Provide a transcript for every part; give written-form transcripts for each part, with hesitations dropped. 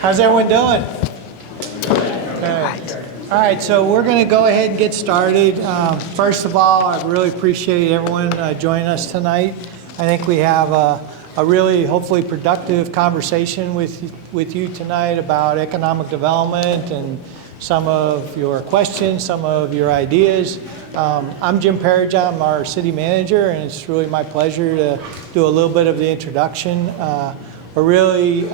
How's everyone doing? Good. All right, so we're going to go ahead and get started. First of all, I really appreciate everyone joining us tonight. I think we have a really, hopefully, productive conversation with you tonight about economic development and some of your questions, some of your ideas. I'm Jim Perrigia, I'm our city manager, and it's really my pleasure to do a little bit of the introduction. We're really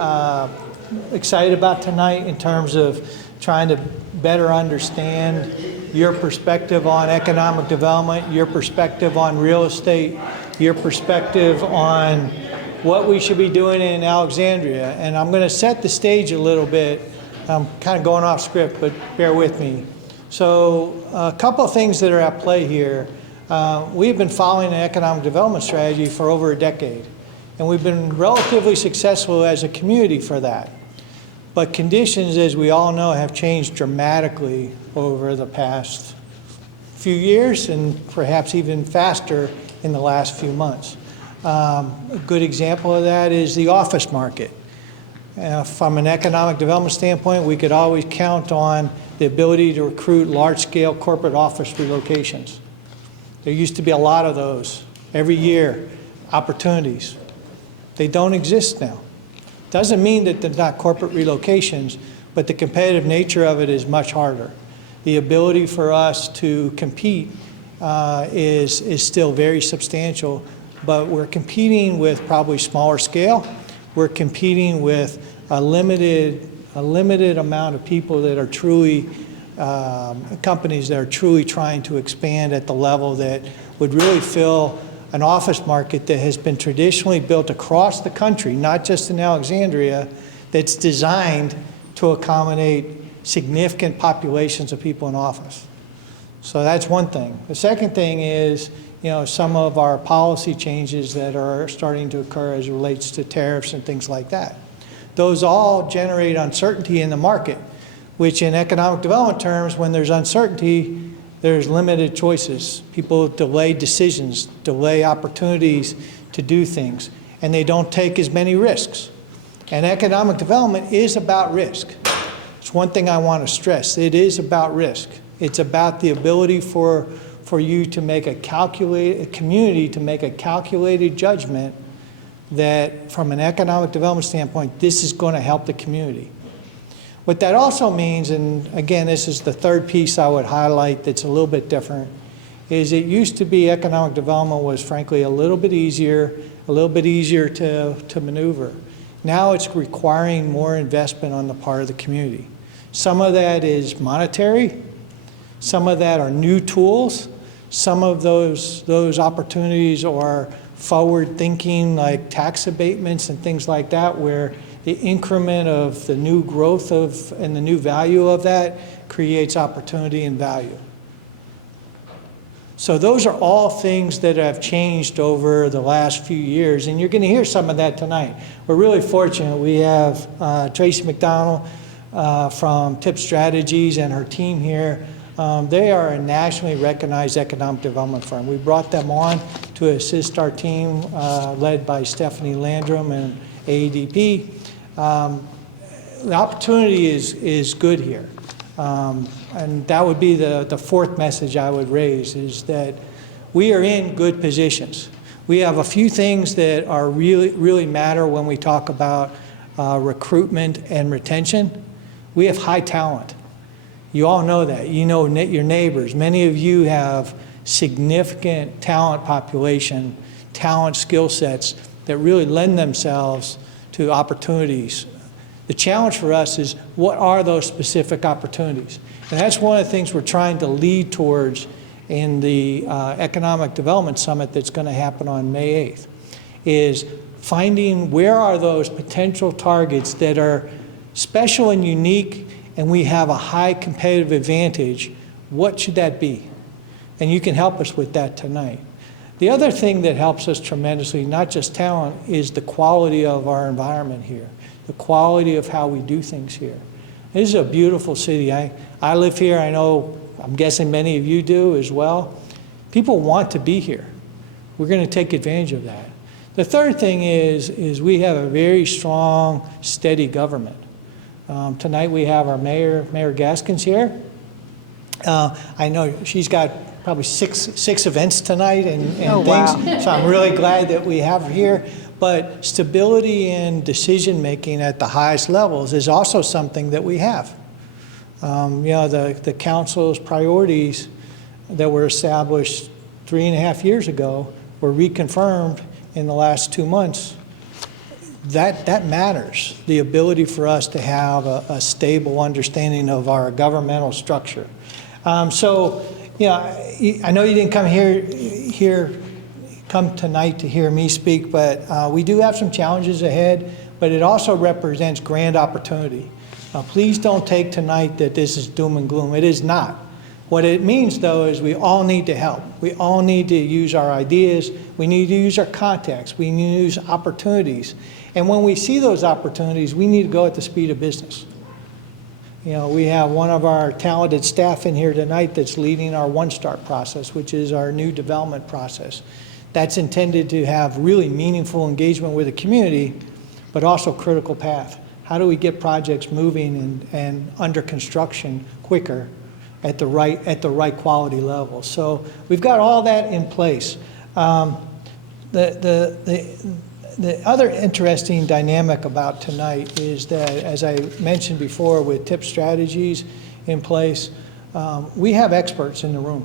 excited about tonight in terms of trying to better understand your perspective on economic development, your perspective on real estate, your perspective on what we should be doing in Alexandria. And I'm going to set the stage a little bit. I'm kind of going off script, but bear with me. So a couple of things that are at play here. We've been following an economic development strategy for over a decade, and we've been relatively successful as a community for that. But conditions, as we all know, have changed dramatically over the past few years and perhaps even faster in the last few months. A good example of that is the office market. From an economic development standpoint, we could always count on the ability to recruit large-scale corporate office relocations. There used to be a lot of those every year, opportunities. They don't exist now. Doesn't mean that they're not corporate relocations, but the competitive nature of it is much harder. The ability for us to compete is still very substantial, but we're competing with probably smaller scale. We're competing with a limited amount of people that are truly, companies that are truly trying to expand at the level that would really fill an office market that has been traditionally built across the country, not just in Alexandria, that's designed to accommodate significant populations of people in office. So that's one thing. The second thing is, some of our policy changes that are starting to occur as it relates to tariffs and things like that. Those all generate uncertainty in the market, which in economic development terms, when there's uncertainty, there's limited choices. People delay decisions, delay opportunities to do things, and they don't take as many risks. And economic development is about risk. It's one thing I want to stress. It is about risk. It's about the ability for you to make a community to make a calculated judgment that from an economic development standpoint, this is going to help the community. What that also means, and again, this is the third piece I would highlight that's a little bit different, is it used to be economic development was frankly a little bit easier to maneuver. Now it's requiring more investment on the part of the community. Some of that is monetary, some of that are new tools, some of those opportunities are forward thinking like tax abatements and things like that, where the increment of the new growth and the new value of that creates opportunity and value. So those are all things that have changed over the last few years, and you're going to hear some of that tonight. We're really fortunate. We have Tracy McDonald from Tip Strategies and her team here. They are a nationally recognized economic development firm. We brought them on to assist our team led by Stephanie Landrum and AEDP. The opportunity is good here. And that would be the fourth message I would raise, is that we are in good positions. We have a few things that are really matter when we talk about recruitment and retention. We have high talent. You all know that. You know your neighbors. Many of you have significant talent population, talent skill sets that really lend themselves to opportunities. The challenge for us is, what are those specific opportunities? And that's one of the things we're trying to lead towards in the Economic Development Summit that's going to happen on May 8th, is finding where are those potential targets that are special and unique, and we have a high competitive advantage. What should that be? And you can help us with that tonight. The other thing that helps us tremendously, not just talent, is the quality of our environment here, the quality of how we do things here. This is a beautiful city. I live here. I know, I'm guessing many of you do as well. People want to be here. We're going to take advantage of that. The third thing is we have a very strong, steady government. Tonight we have our Mayor Gaskins here. I know she's got probably six events tonight and Oh, things, wow. so I'm really glad that we have her here. But stability in decision-making at the highest levels is also something that we have. The council's priorities that were established 3.5 years ago were reconfirmed in the last 2 months. That matters, the ability for us to have a stable understanding of our governmental structure. I know you didn't come tonight to hear me speak, but we do have some challenges ahead, but it also represents grand opportunity. Please don't take tonight that this is doom and gloom. It is not. What it means, though, is we all need to help. We all need to use our ideas. We need to use our contacts. We need to use opportunities. And when we see those opportunities, we need to go at the speed of business. We have one of our talented staff in here tonight that's leading our One Start process, which is our new development process. That's intended to have really meaningful engagement with the community, but also critical path. How do we get projects moving and under construction quicker at the right quality level? So we've got all that in place. The other interesting dynamic about tonight is that, as I mentioned before, with TIP strategies in place, we have experts in the room.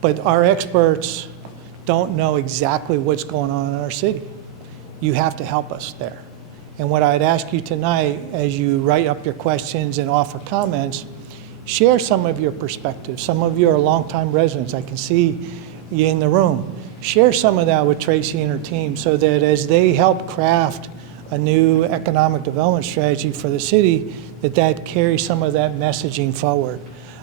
But our experts don't know exactly what's going on in our city. You have to help us there. And what I'd ask you tonight, as you write up your questions and offer comments, share some of your perspectives. Some of you are longtime residents. I can see you in the room. Share some of that with Tracy and her team so that as they help craft a new economic development strategy for the city, that carries some of that messaging forward.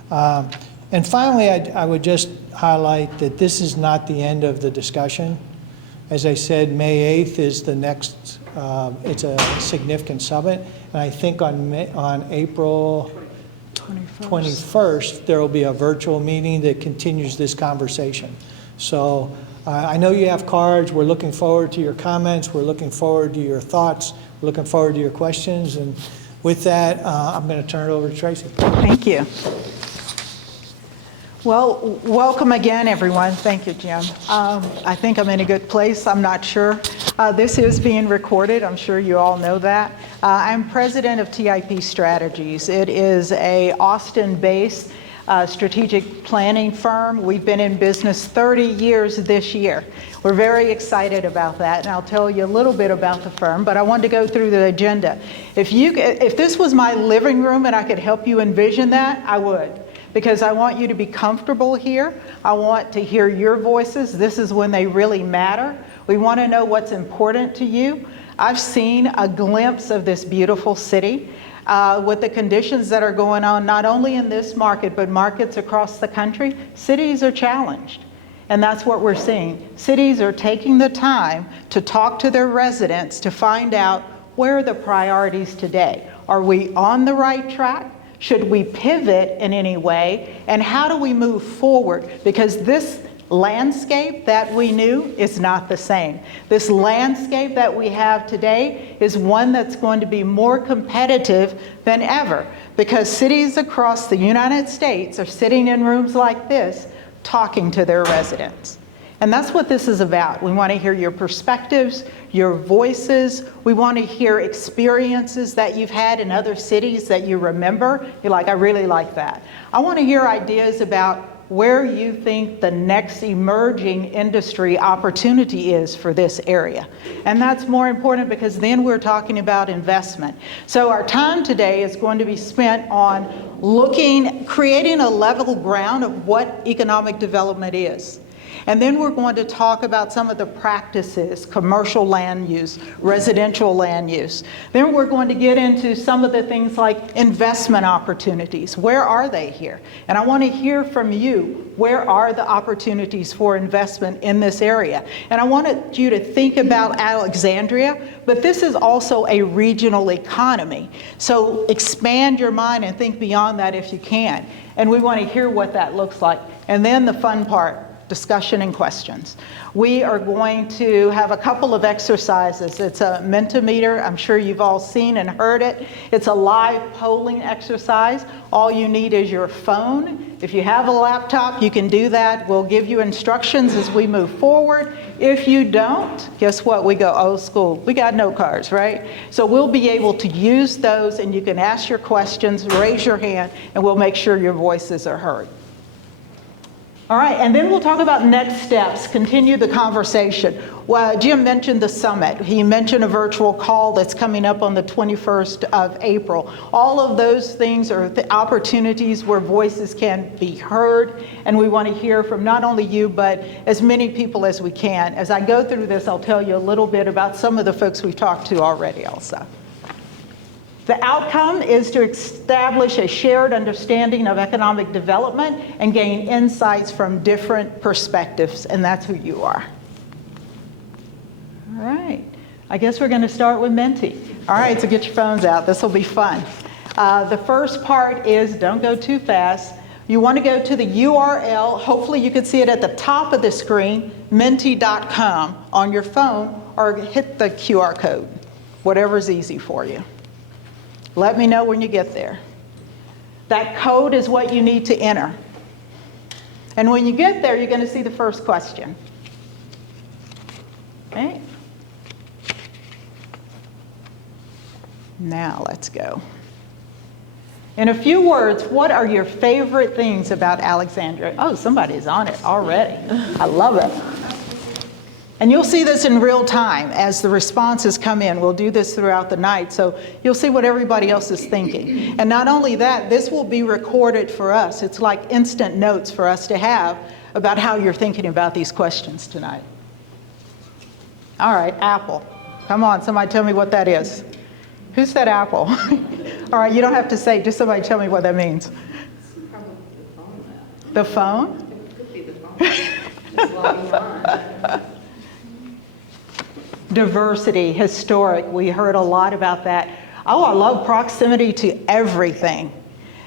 And finally, I would just highlight that this is not the end of the discussion. As I said, May 8th is the next, it's a significant summit. And I think on April 21st, there will be a virtual meeting that continues this conversation. So I know you have cards. We're looking forward to your comments. We're looking forward to your thoughts. We're looking forward to your questions. And with that, I'm going to turn it over to Tracy. Thank you. Well, welcome again, everyone. Thank you, Jim. I think I'm in a good place. I'm not sure. This is being recorded. I'm sure you all know that. I'm president of TIP Strategies. It is a Austin-based strategic planning firm. We've been in business 30 years this year. We're very excited about that, and I'll tell you a little bit about the firm, but I wanted to go through the agenda. If this was my living room and I could help you envision that, I would. Because I want you to be comfortable here. I want to hear your voices. This is when they really matter. We want to know what's important to you. I've seen a glimpse of this beautiful city with the conditions that are going on, not only in this market, but markets across the country. Cities are challenged. And that's what we're seeing. Cities are taking the time to talk to their residents to find out where are the priorities today. Are we on the right track? Should we pivot in any way? And how do we move forward? Because this landscape that we knew is not the same. This landscape that we have today is one that's going to be more competitive than ever, because cities across the United States are sitting in rooms like this talking to their residents. And that's what this is about. We want to hear your perspectives, your voices. We want to hear experiences that you've had in other cities that you remember. You're like, I really like that. I want to hear ideas about where you think the next emerging industry opportunity is for this area. And that's more important because then we're talking about investment. So our time today is going to be spent on creating a level ground of what economic development is. And then we're going to talk about some of the practices, commercial land use, residential land use. Then we're going to get into some of the things like investment opportunities. Where are they here? And I want to hear from you. Where are the opportunities for investment in this area? And I wanted you to think about Alexandria, but this is also a regional economy. So expand your mind and think beyond that if you can. And we want to hear what that looks like. And then the fun part, discussion and questions. We are going to have a couple of exercises. It's a Mentimeter. I'm sure you've all seen and heard it. It's a live polling exercise. All you need is your phone. If you have a laptop, you can do that. We'll give you instructions as we move forward. If you don't, guess what? We go old school. We got note cards, right? So we'll be able to use those, and you can ask your questions, raise your hand, and we'll make sure your voices are heard. All right, and then we'll talk about next steps, continue the conversation. Well, Jim mentioned the summit. He mentioned a virtual call that's coming up on the 21st of April. All of those things are the opportunities where voices can be heard, and we want to hear from not only you, but as many people as we can. As I go through this, I'll tell you a little bit about some of the folks we've talked to already also. The outcome is to establish a shared understanding of economic development and gain insights from different perspectives, and that's who you are. All right, I guess we're going to start with Menti. All right, so get your phones out. This will be fun. The first part is, don't go too fast. You want to go to the URL. Hopefully you can see it at the top of the screen, menti.com on your phone, or hit the QR code, whatever's easy for you. Let me know when you get there. That code is what you need to enter. And when you get there, you're going to see the first question. Okay. Now let's go. In a few words, what are your favorite things about Alexandria? Oh, somebody's on it already. I love it. And you'll see this in real time as the responses come in. We'll do this throughout the night, so you'll see what everybody else is thinking. And not only that, this will be recorded for us. It's like instant notes for us to have about how you're thinking about these questions tonight. All right, Apple. Come on, somebody tell me what that is. Who said Apple? All right, you don't have to say, just somebody tell me what that means. Probably the phone. The phone? It could be the phone. Just logging on. Diversity, historic, we heard a lot about that. Oh, I love proximity to everything.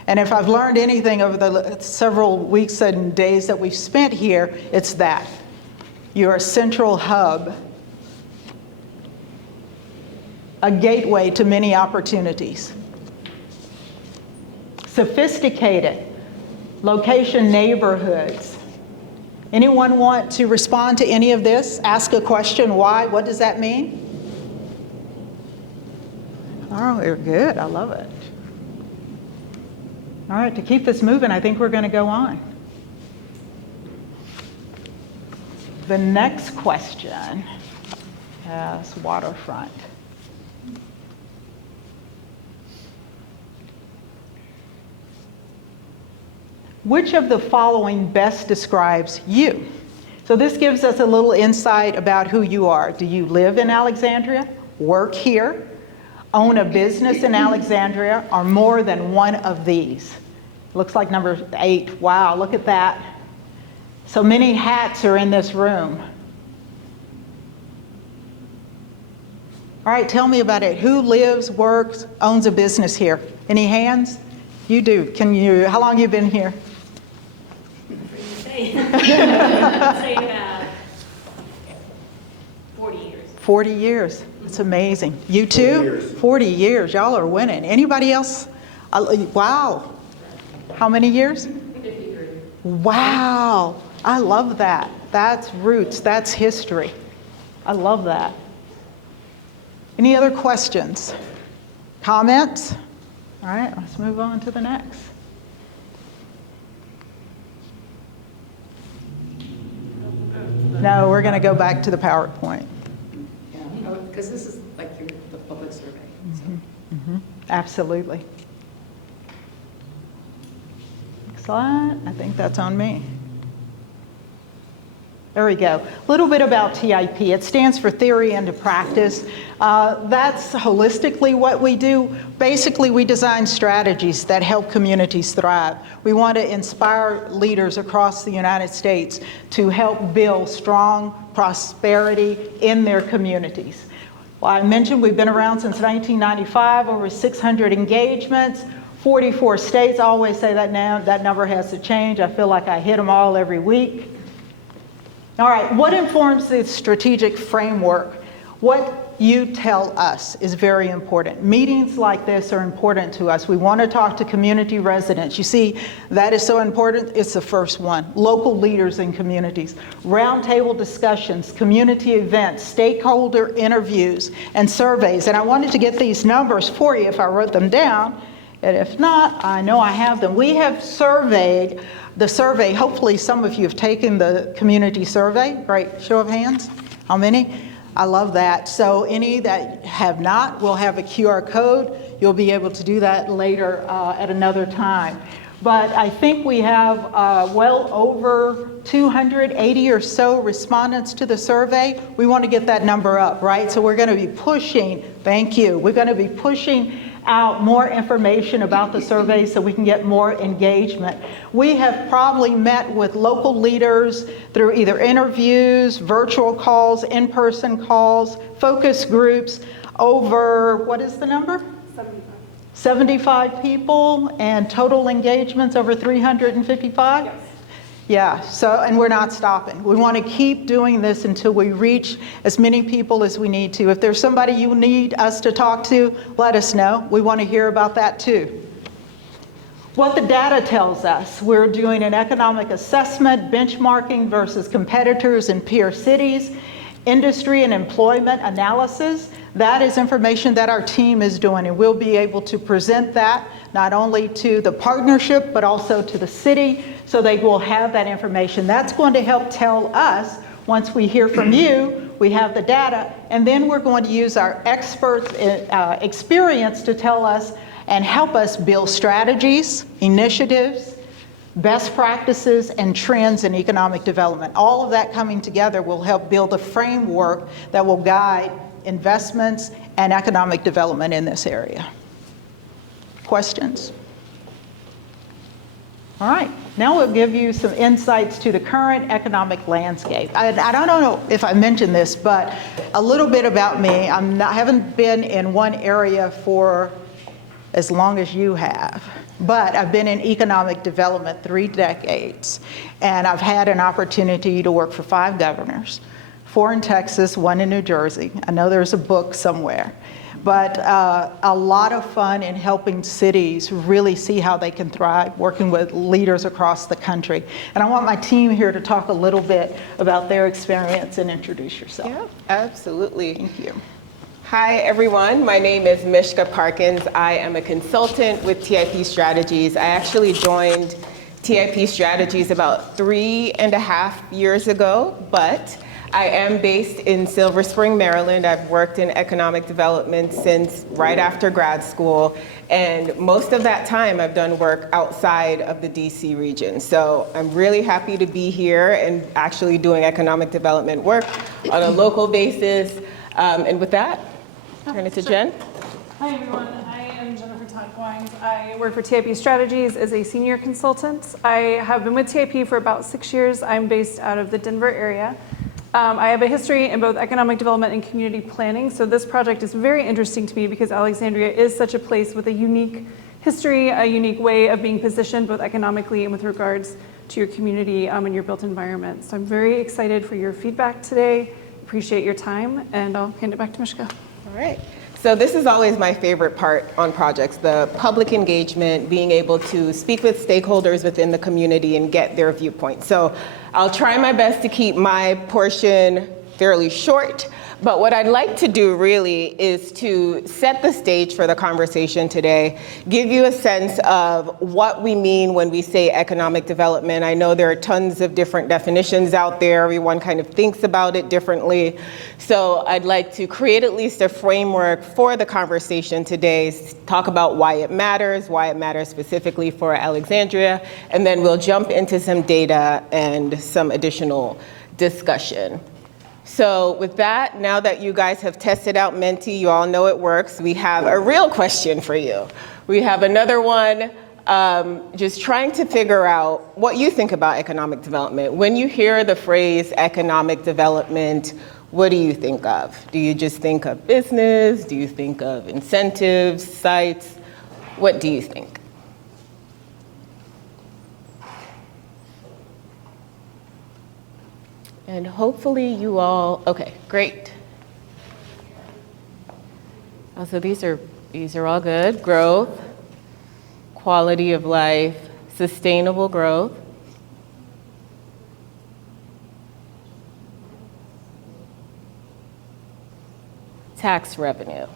And if I've learned anything over the several weeks and days that we've spent here, it's that. You're a central hub, a gateway to many opportunities. Sophisticated, location neighborhoods. Anyone want to respond to any of this? Ask a question, why? What does that mean? Oh, you're good, I love it. All right, to keep this moving, I think we're going to go on. The next question is waterfront. Which of the following best describes you? So this gives us a little insight about who you are. Do you live in Alexandria, work here, own a business in Alexandria, or more than one of these? Looks like number 8. Wow, look at that. So many hats are in this room. All right, tell me about it. Who lives, works, owns a business here? Any hands? You do. Can you? How long have you been here? Say about 40 years. 40 years. It's amazing. You too? 40 years. Y'all are winning. Anybody else? Wow. How many years? 53. Wow. I love that. That's roots. That's history. I love that. Any other questions? Comments? All right, let's move on to the next. No, we're going to go back to the PowerPoint. Yeah, because this is like the public survey. Absolutely. Next slide. I think that's on me. There we go. A little bit about TIP. It stands for Theory into Practice. That's holistically what we do. Basically, we design strategies that help communities thrive. We want to inspire leaders across the United States to help build strong prosperity in their communities. Well, I mentioned we've been around since 1995, over 600 engagements, 44 states. I always say that now, that number has to change. I feel like I hit them all every week. All right, what informs the strategic framework? What you tell us is very important. Meetings like this are important to us. We want to talk to community residents. You see, that is so important. It's the first one. Local leaders in communities, roundtable discussions, community events, stakeholder interviews, and surveys. And I wanted to get these numbers for you if I wrote them down. And if not, I know I have them. We have surveyed the survey. Hopefully some of you have taken the community survey. Great, show of hands. How many? I love that. So any that have not will have a QR code. You'll be able to do that later at another time. But I think we have well over 280 or so respondents to the survey. We want to get that number up, right? So we're going to be pushing, thank you, we're going to be pushing out more information about the survey so we can get more engagement. We have probably met with local leaders through either interviews, virtual calls, in-person calls, focus groups, over, what is the number? 75 people, and total engagements over 355? Yes. Yeah, so, and we're not stopping. We want to keep doing this until we reach as many people as we need to. If there's somebody you need us to talk to, let us know. We want to hear about that too. What the data tells us, we're doing an economic assessment, benchmarking versus competitors in peer cities, industry and employment analysis. That is information that our team is doing, and we'll be able to present that not only to the partnership, but also to the city, so they will have that information. That's going to help tell us, once we hear from you, we have the data, and then we're going to use our experts' experience to tell us and help us build strategies, initiatives, best practices, and trends in economic development. All of that coming together will help build a framework that will guide investments and economic development in this area. Questions? All right, now we'll give you some insights to the current economic landscape. I don't know if I mentioned this, but a little bit about me. I haven't been in one area for as long as you have, but I've been in economic development 3 decades, and I've had an opportunity to work for 5 governors, 4 in Texas, 1 in New Jersey. I know there's a book somewhere. But a lot of fun in helping cities really see how they can thrive, working with leaders across the country. And I want my team here to talk a little bit about their experience and introduce yourself. Yeah, absolutely. Thank you. Hi, everyone. My name is Mishka Parkins. I am a consultant with TIP Strategies. I actually joined TIP Strategies about 3.5 years ago, but I am based in Silver Spring, Maryland. I've worked in economic development since right after grad school, and most of that time I've done work outside of the DC region. So I'm really happy to be here and actually doing economic development work on a local basis. And with that, turn it to Jen. Hi everyone, I am Jennifer Todd-Gwines. I work for TIP Strategies as a senior consultant. I have been with TIP for about 6 years. I'm based out of the Denver area. I have a history in both economic development and community planning, so this project is very interesting to me because Alexandria is such a place with a unique history, a unique way of being positioned both economically and with regards to your community and your built environment. So I'm very excited for your feedback today. Appreciate your time, and I'll hand it back to Mishka. All right. So this is always my favorite part on projects, the public engagement, being able to speak with stakeholders within the community and get their viewpoint. So I'll try my best to keep my portion fairly short, but what I'd like to do really is to set the stage for the conversation today, give you a sense of what we mean when we say economic development. I know there are tons of different definitions out there. Everyone kind of thinks about it differently. So I'd like to create at least a framework for the conversation today, talk about why it matters specifically for Alexandria, and then we'll jump into some data and some additional discussion. So with that, now that you guys have tested out Menti, you all know it works, we have a real question for you. We have another one, just trying to figure out what you think about economic development. When you hear the phrase economic development, what do you think of? Do you just think of business? Do you think of incentives, sites? What do you think? And hopefully you all, okay, great. Oh, so these are all good. Growth, quality of life, sustainable growth. Tax revenue,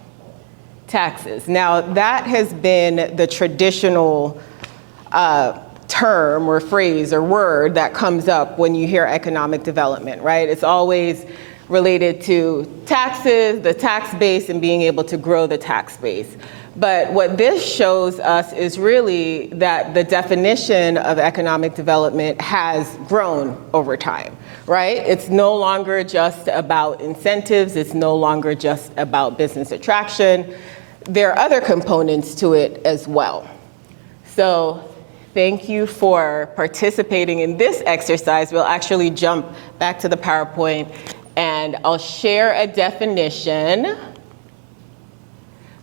taxes. Now that has been the traditional term or phrase or word that comes up when you hear economic development, right? It's always related to taxes, the tax base, and being able to grow the tax base. But what this shows us is really that the definition of economic development has grown over time, right? It's no longer just about incentives. It's no longer just about business attraction. There are other components to it as well. So thank you for participating in this exercise. We'll actually jump back to the PowerPoint, and I'll share a definition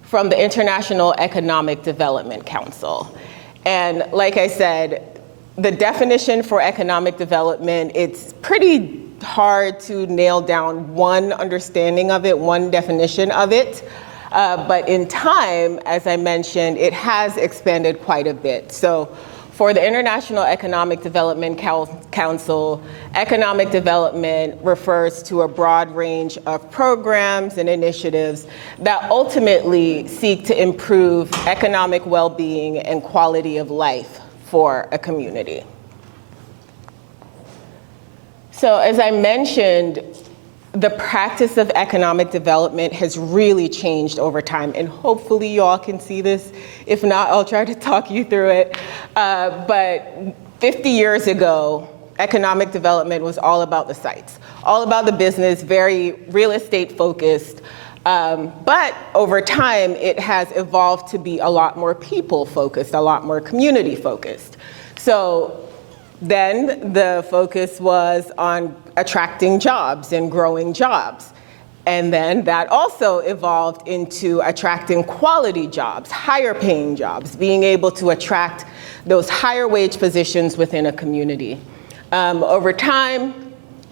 from the International Economic Development Council. And like I said, the definition for economic development, it's pretty hard to nail down one understanding of it, one definition of it. But in time, as I mentioned, it has expanded quite a bit. So for the International Economic Development Council, economic development refers to a broad range of programs and initiatives that ultimately seek to improve economic well-being and quality of life for a community. So as I mentioned, the practice of economic development has really changed over time, and hopefully you all can see this. If not, I'll try to talk you through it. But 50 years ago, economic development was all about the sites, all about the business, very real estate focused. But over time, it has evolved to be a lot more people focused, a lot more community focused. So then the focus was on attracting jobs and growing jobs. And then that also evolved into attracting quality jobs, higher paying jobs, being able to attract those higher wage positions within a community. Over time,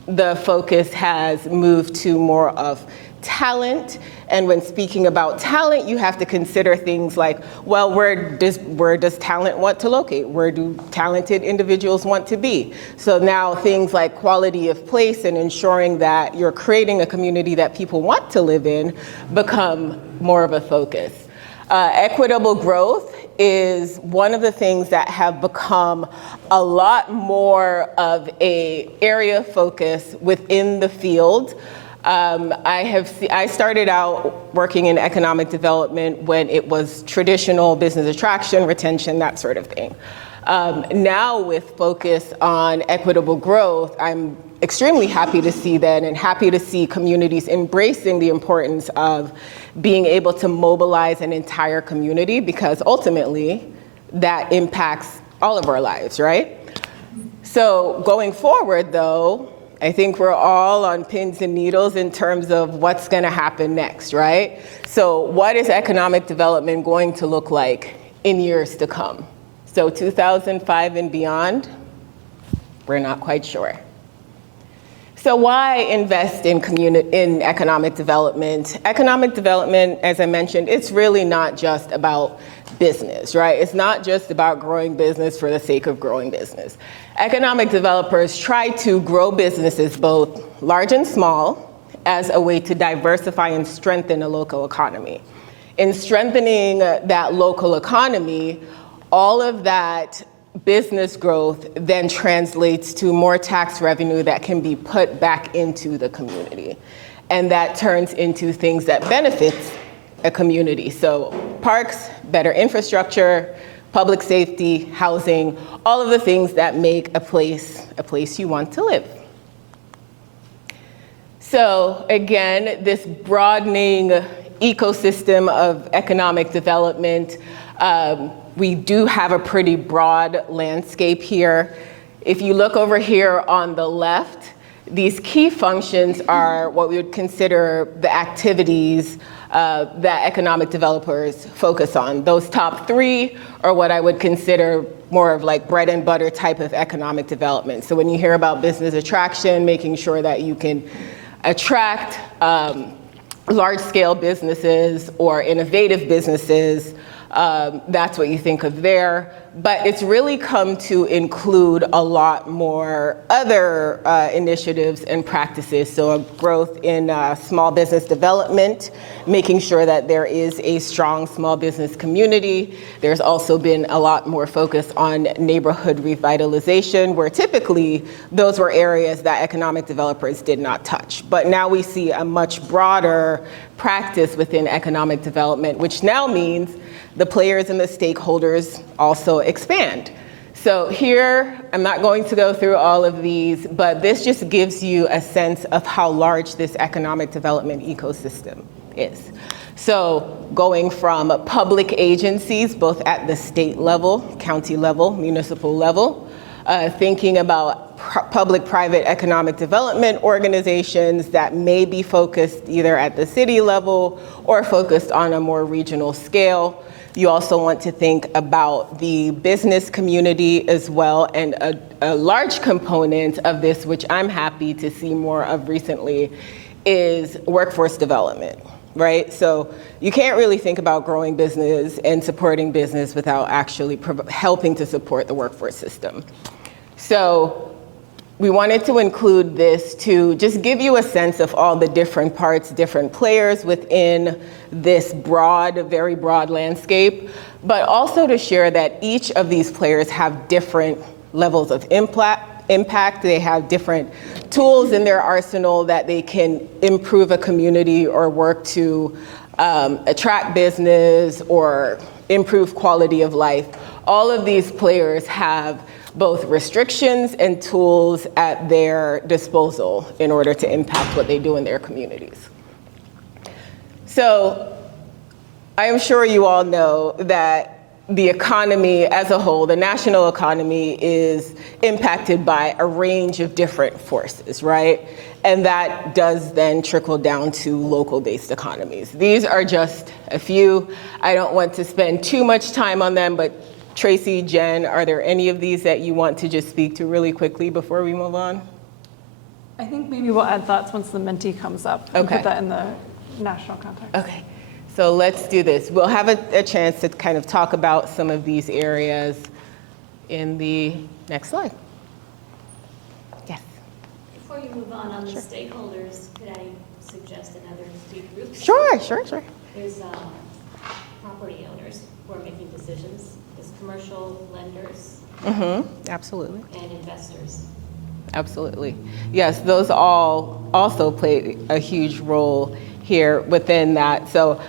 the focus has moved to more of talent. And when speaking about talent, you have to consider things like, well, where does talent want to locate? Where do talented individuals want to be? So now things like quality of place and ensuring that you're creating a community that people want to live in become more of a focus. Equitable growth is one of the things that have become a lot more of an area of focus within the field. I started out working in economic development when it was traditional business attraction, retention, that sort of thing. Now with focus on equitable growth, I'm extremely happy to see that and happy to see communities embracing the importance of being able to mobilize an entire community, because ultimately that impacts all of our lives, right? So going forward though, I think we're all on pins and needles in terms of what's going to happen next, right? So what is economic development going to look like in years to come? So 2005 and beyond, we're not quite sure. So why invest in economic development? Economic development, as I mentioned, it's really not just about business, right? It's not just about growing business for the sake of growing business. Economic developers try to grow businesses, both large and small, as a way to diversify and strengthen a local economy. In strengthening that local economy, all of that business growth then translates to more tax revenue that can be put back into the community. And that turns into things that benefits a community. So parks, better infrastructure, public safety, housing, all of the things that make a place you want to live. So again, this broadening ecosystem of economic development, we do have a pretty broad landscape here. If you look over here on the left, These key functions are what we would consider the activities that economic developers focus on. Those top three are what I would consider more of like bread and butter type of economic development. So when you hear about business attraction, making sure that you can attract large-scale businesses or innovative businesses, that's what you think of there. But it's really come to include a lot more other initiatives and practices. So a growth in small business development, making sure that there is a strong small business community. There's also been a lot more focus on neighborhood revitalization, where typically those were areas that economic developers did not touch. But now we see a much broader practice within economic development, which now means the players and the stakeholders also expand. So here, I'm not going to go through all of these, but this just gives you a sense of how large this economic development ecosystem is. So going from public agencies, both at the state level, county level, municipal level, thinking about public-private economic development organizations that may be focused either at the city level or focused on a more regional scale. You also want to think about the business community as well, and a large component of this, which I'm happy to see more of recently, is workforce development, right? So you can't really think about growing business and supporting business without actually helping to support the workforce system. So we wanted to include this to just give you a sense of all the different parts, different players within this broad, very broad landscape, but also to share that each of these players have different levels of impact. They have different tools in their arsenal that they can improve a community or work to attract business or improve quality of life. All of these players have both restrictions and tools at their disposal in order to impact what they do in their communities. So I am sure you all know that the economy as a whole, the national economy, is impacted by a range of different forces, right? And that does then trickle down to local-based economies. These are just a few. I don't want to spend too much time on them, but Tracy, Jen, are there any of these that you want to just speak to really quickly before we move on? I think maybe we'll add thoughts once the Menti comes up and Okay. put that in the national context. Okay, so let's do this. We'll have a chance to kind of talk about some of these areas in the next slide. Yes. Before you move on the stakeholders, could I suggest another three groups? Sure. There's property owners who are making decisions. There's commercial lenders Absolutely. and investors. Absolutely. Yes, those all also play a huge role here within that. So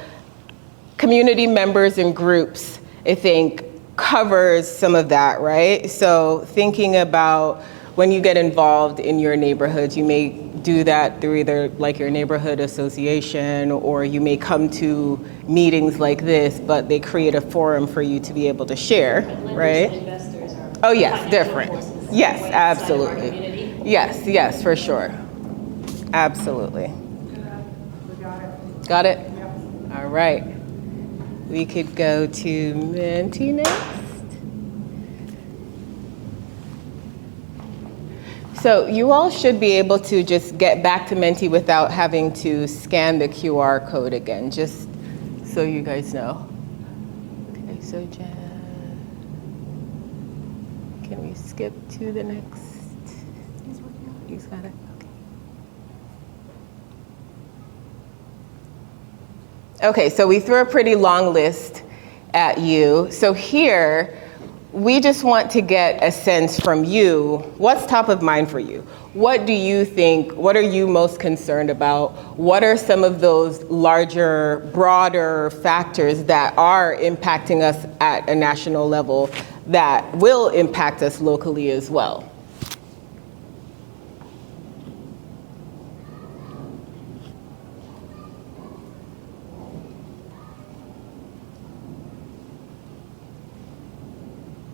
community members and groups, I think, covers some of that, right? So thinking about when you get involved in your neighborhoods, you may do that through either like your neighborhood association, or you may come to meetings like this, but they create a forum for you to be able to share, Lenders right? and investors are Oh, yes, financial different. forces Yes, right outside of our absolutely. community. Yes, for sure. Absolutely. Got it? All right. We could go to Menti next. So you all should be able to just get back to Menti without having to scan the QR code again, just so you guys know. Okay, so Jen, can we skip to the next? He's got it. Okay, so we threw a pretty long list at you. So here, we just want to get a sense from you, what's top of mind for you? What do you think, what are you most concerned about? What are some of those larger, broader factors that are impacting us at a national level that will impact us locally as well?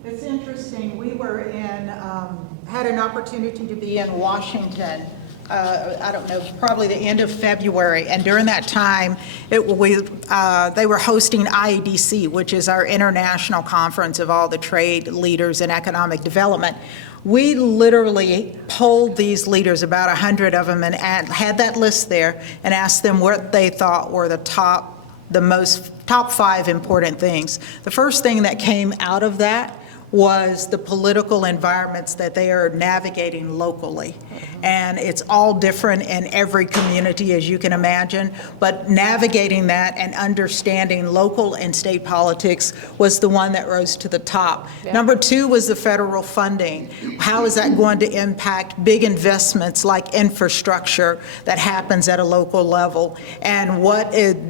It's interesting, we were had an opportunity to be in Washington I don't know, probably the end of February. And during that time, they were hosting IEDC, which is our international conference of all the trade leaders in economic development. We literally polled these leaders, about 100 of them, and had that list there and asked them what they thought were the top 5 important things. The first thing that came out of that was the political environments that they are navigating locally. And it's all different in every community, as you can imagine, but navigating that and understanding local and state politics was the one that rose to the top. Yeah. Number 2 was the federal funding. How is that going to impact big investments like infrastructure that happens at a local level? And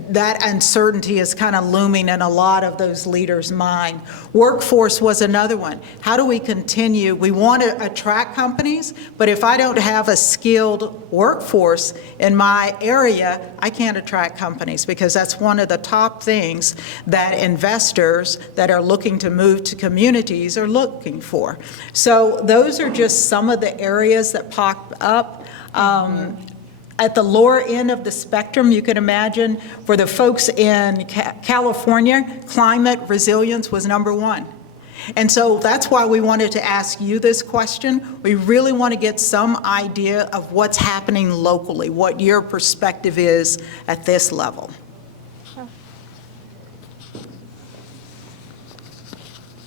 that uncertainty is kind of looming in a lot of those leaders' mind. Workforce was another one. How do we continue? We want to attract companies, but if I don't have a skilled workforce in my area, I can't attract companies, because that's one of the top things that investors that are looking to move to communities are looking for. So those are just some of the areas that popped up. At the lower end of the spectrum, you can imagine, for the folks in California, climate resilience was number 1. And so that's why we wanted to ask you this question. We really want to get some idea of what's happening locally, what your perspective is at this level.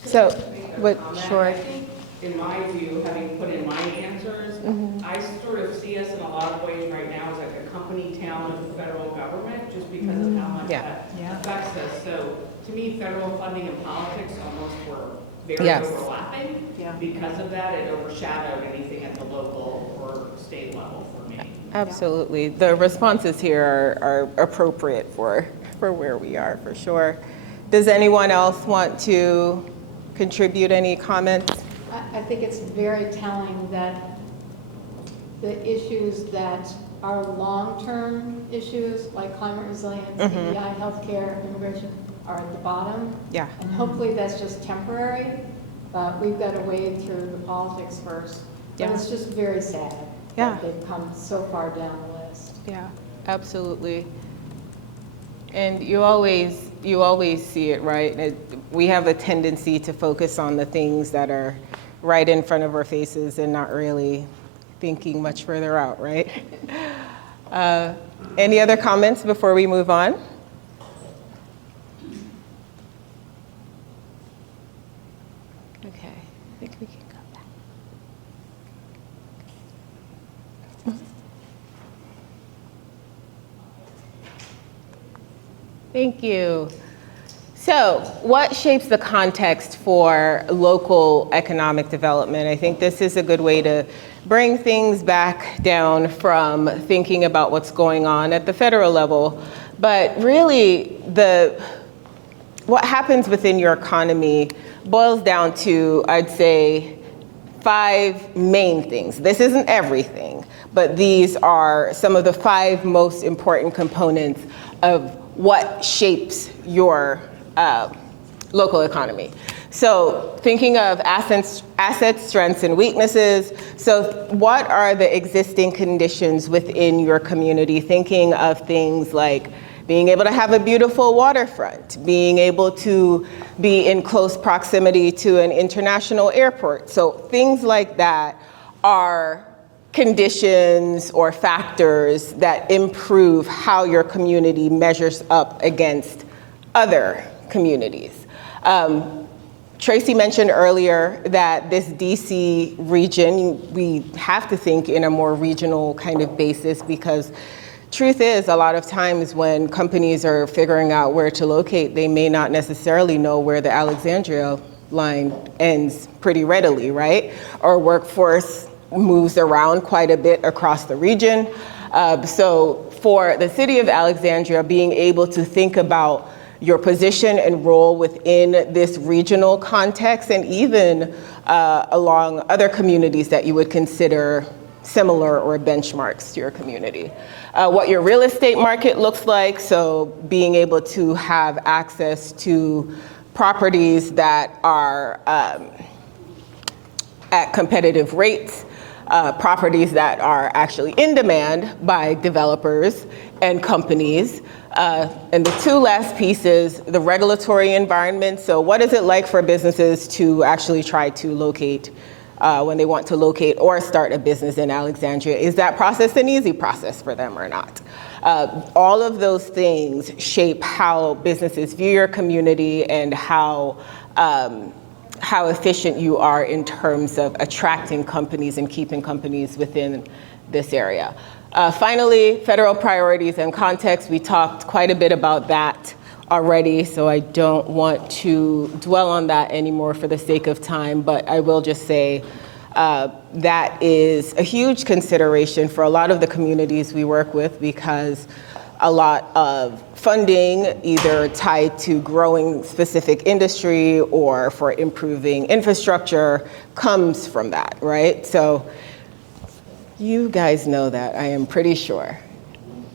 So, what, sure. I think, in my view, having put in my answers, I sort of see us in a lot of ways right now as like a company town of the federal government, just because of how much that affects us. So to me, federal funding and politics almost were very overlapping. Because of that, it overshadowed anything at the local or state level for me. Absolutely. The responses here are appropriate for where we are, for sure. Does anyone else want to contribute any comments? I think it's very telling that the issues that are long-term issues, like climate resilience, DEI, healthcare, immigration, are at the bottom. Yeah. And hopefully that's just temporary, but we've got to wade through the politics first. But it's just very sad that they've come so far down the list. Yeah, absolutely. And you always see it, right? We have a tendency to focus on the things that are right in front of our faces and not really thinking much further out, right? Any other comments before we move on? Okay, I think we can go back. Thank you. So, what shapes the context for local economic development? I think this is a good way to bring things back down from thinking about what's going on at the federal level. But really, what happens within your economy boils down to, I'd say, 5 main things. This isn't everything, but these are some of the 5 most important components of what shapes your local economy. So thinking of assets, strengths, and weaknesses. So what are the existing conditions within your community? Thinking of things like being able to have a beautiful waterfront, being able to be in close proximity to an international airport. So things like that are conditions or factors that improve how your community measures up against other communities. Tracy mentioned earlier that this DC region, we have to think in a more regional kind of basis, because truth is, a lot of times when companies are figuring out where to locate, they may not necessarily know where the Alexandria line ends pretty readily, right? Or workforce moves around quite a bit across the region. So for the city of Alexandria, being able to think about your position and role within this regional context, and even along other communities that you would consider similar or benchmarks to your community. What your real estate market looks like, so being able to have access to properties that are at competitive rates. properties that are actually in demand by developers and companies. And the two last pieces, the regulatory environment. So what is it like for businesses to actually try to locate when they want to locate or start a business in Alexandria? Is that process an easy process for them or not? All of those things shape how businesses view your community and how efficient you are in terms of attracting companies and keeping companies within this area. Finally, federal priorities and context. We talked quite a bit about that already, so I don't want to dwell on that anymore for the sake of time, but I will just say that is a huge consideration for a lot of the communities we work with, because a lot of funding, either tied to growing specific industry or for improving infrastructure, comes from that, right? So you guys know that, I am pretty sure.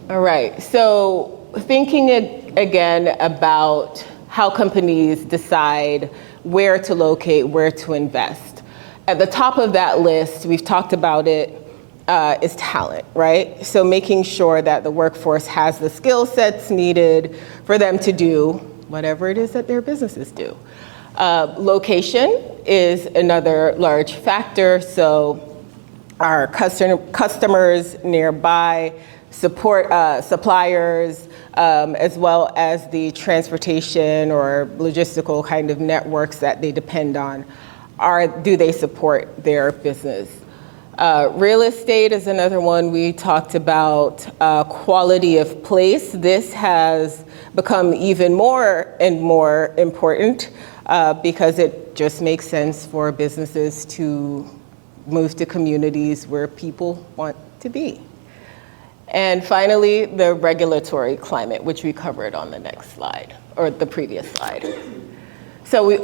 All right, so thinking again about how companies decide where to locate, where to invest. At the top of that list, we've talked about it, is talent, right? So making sure that the workforce has the skill sets needed for them to do whatever it is that their businesses do. Location is another large factor. So our customers nearby, support suppliers, as well as the transportation or logistical kind of networks that they depend on. Do they support their business? Real estate is another one we talked about. Quality of place. This has become even more and more important because it just makes sense for businesses to move to communities where people want to be. And finally, the regulatory climate, which we covered on the next slide, or the previous slide. So we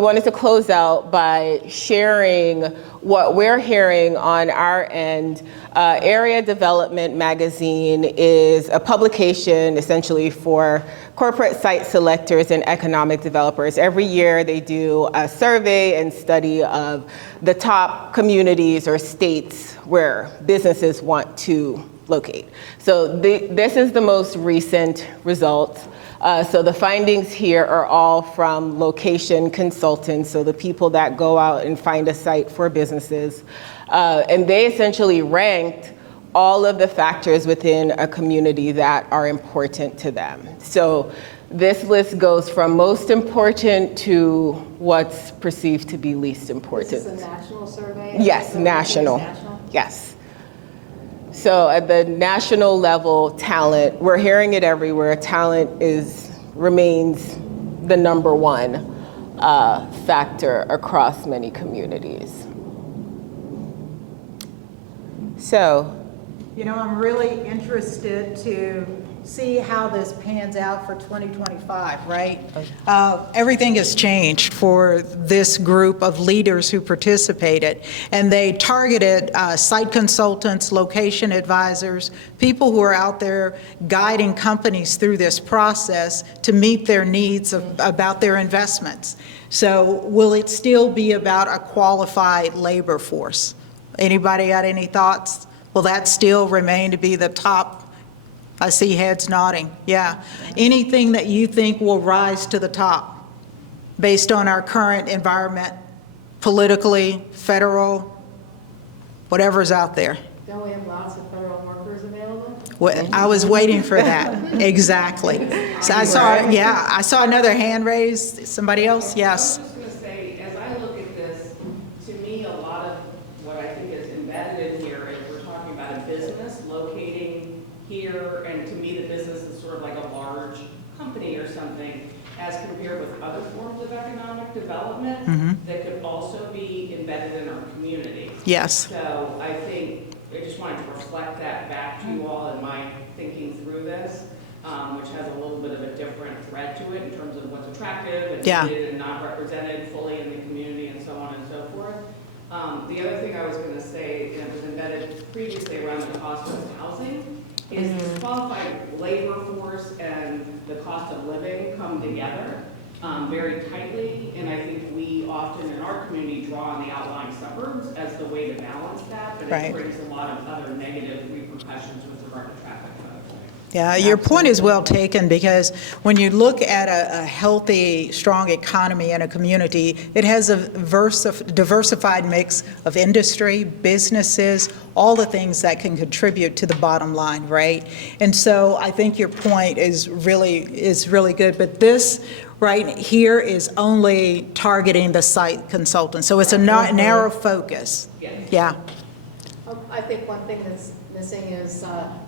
wanted to close out by sharing what we're hearing on our end. Area Development Magazine is a publication essentially for corporate site selectors and economic developers. Every year they do a survey and study of the top communities or states where businesses want to locate. So this is the most recent results. So the findings here are all from location consultants, so the people that go out and find a site for businesses. And they essentially ranked all of the factors within a community that are important to them. So this list goes from most important to what's perceived to be least important. This is a national survey? Yes, national. Yes. So at the national level, talent, we're hearing it everywhere. Talent remains the number one factor across many communities. So, I'm really interested to see how this pans out for 2025, right? Everything has changed for this group of leaders who participated, and they targeted site consultants, location advisors, people who are out there guiding companies through this process to meet their needs about their investments. So will it still be about a qualified labor force? Anybody got any thoughts? Will that still remain to be the top? I see heads nodding. Yeah. Anything that you think will rise to the top based on our current environment, politically, federal, whatever's out there? Don't we have lots of federal workers available? Well, I was waiting for that. Exactly. So I saw another hand raised. Somebody else? Yes. I was just going to say, as I look at this, to me, a lot of what I think is embedded in here is we're talking about a business locating here, and to me, the business is sort of like a large company or something, as compared with other forms of economic development that could also be embedded in our community. Yes. So I think I just wanted to reflect that back to you all in my thinking through this, which has a little bit of a different thread to it in terms of what's attractive and needed and not represented fully in the community and so on and so forth. The other thing I was going to say, and it was embedded previously around the cost of housing, is this qualified labor force and the cost of living come together. very tightly, and I think we often in our community draw on the outlying suburbs as the way to balance that, but Right. it brings a lot of other negative repercussions with regard to traffic flow. Yeah, your point is well taken, because when you look at a healthy, strong economy in a community, it has a diversified mix of industry, businesses, all the things that can contribute to the bottom line, right? And so I think your point is really good, but this right here is only targeting the site consultant, so it's a narrow focus. Yeah. I think one thing that's missing is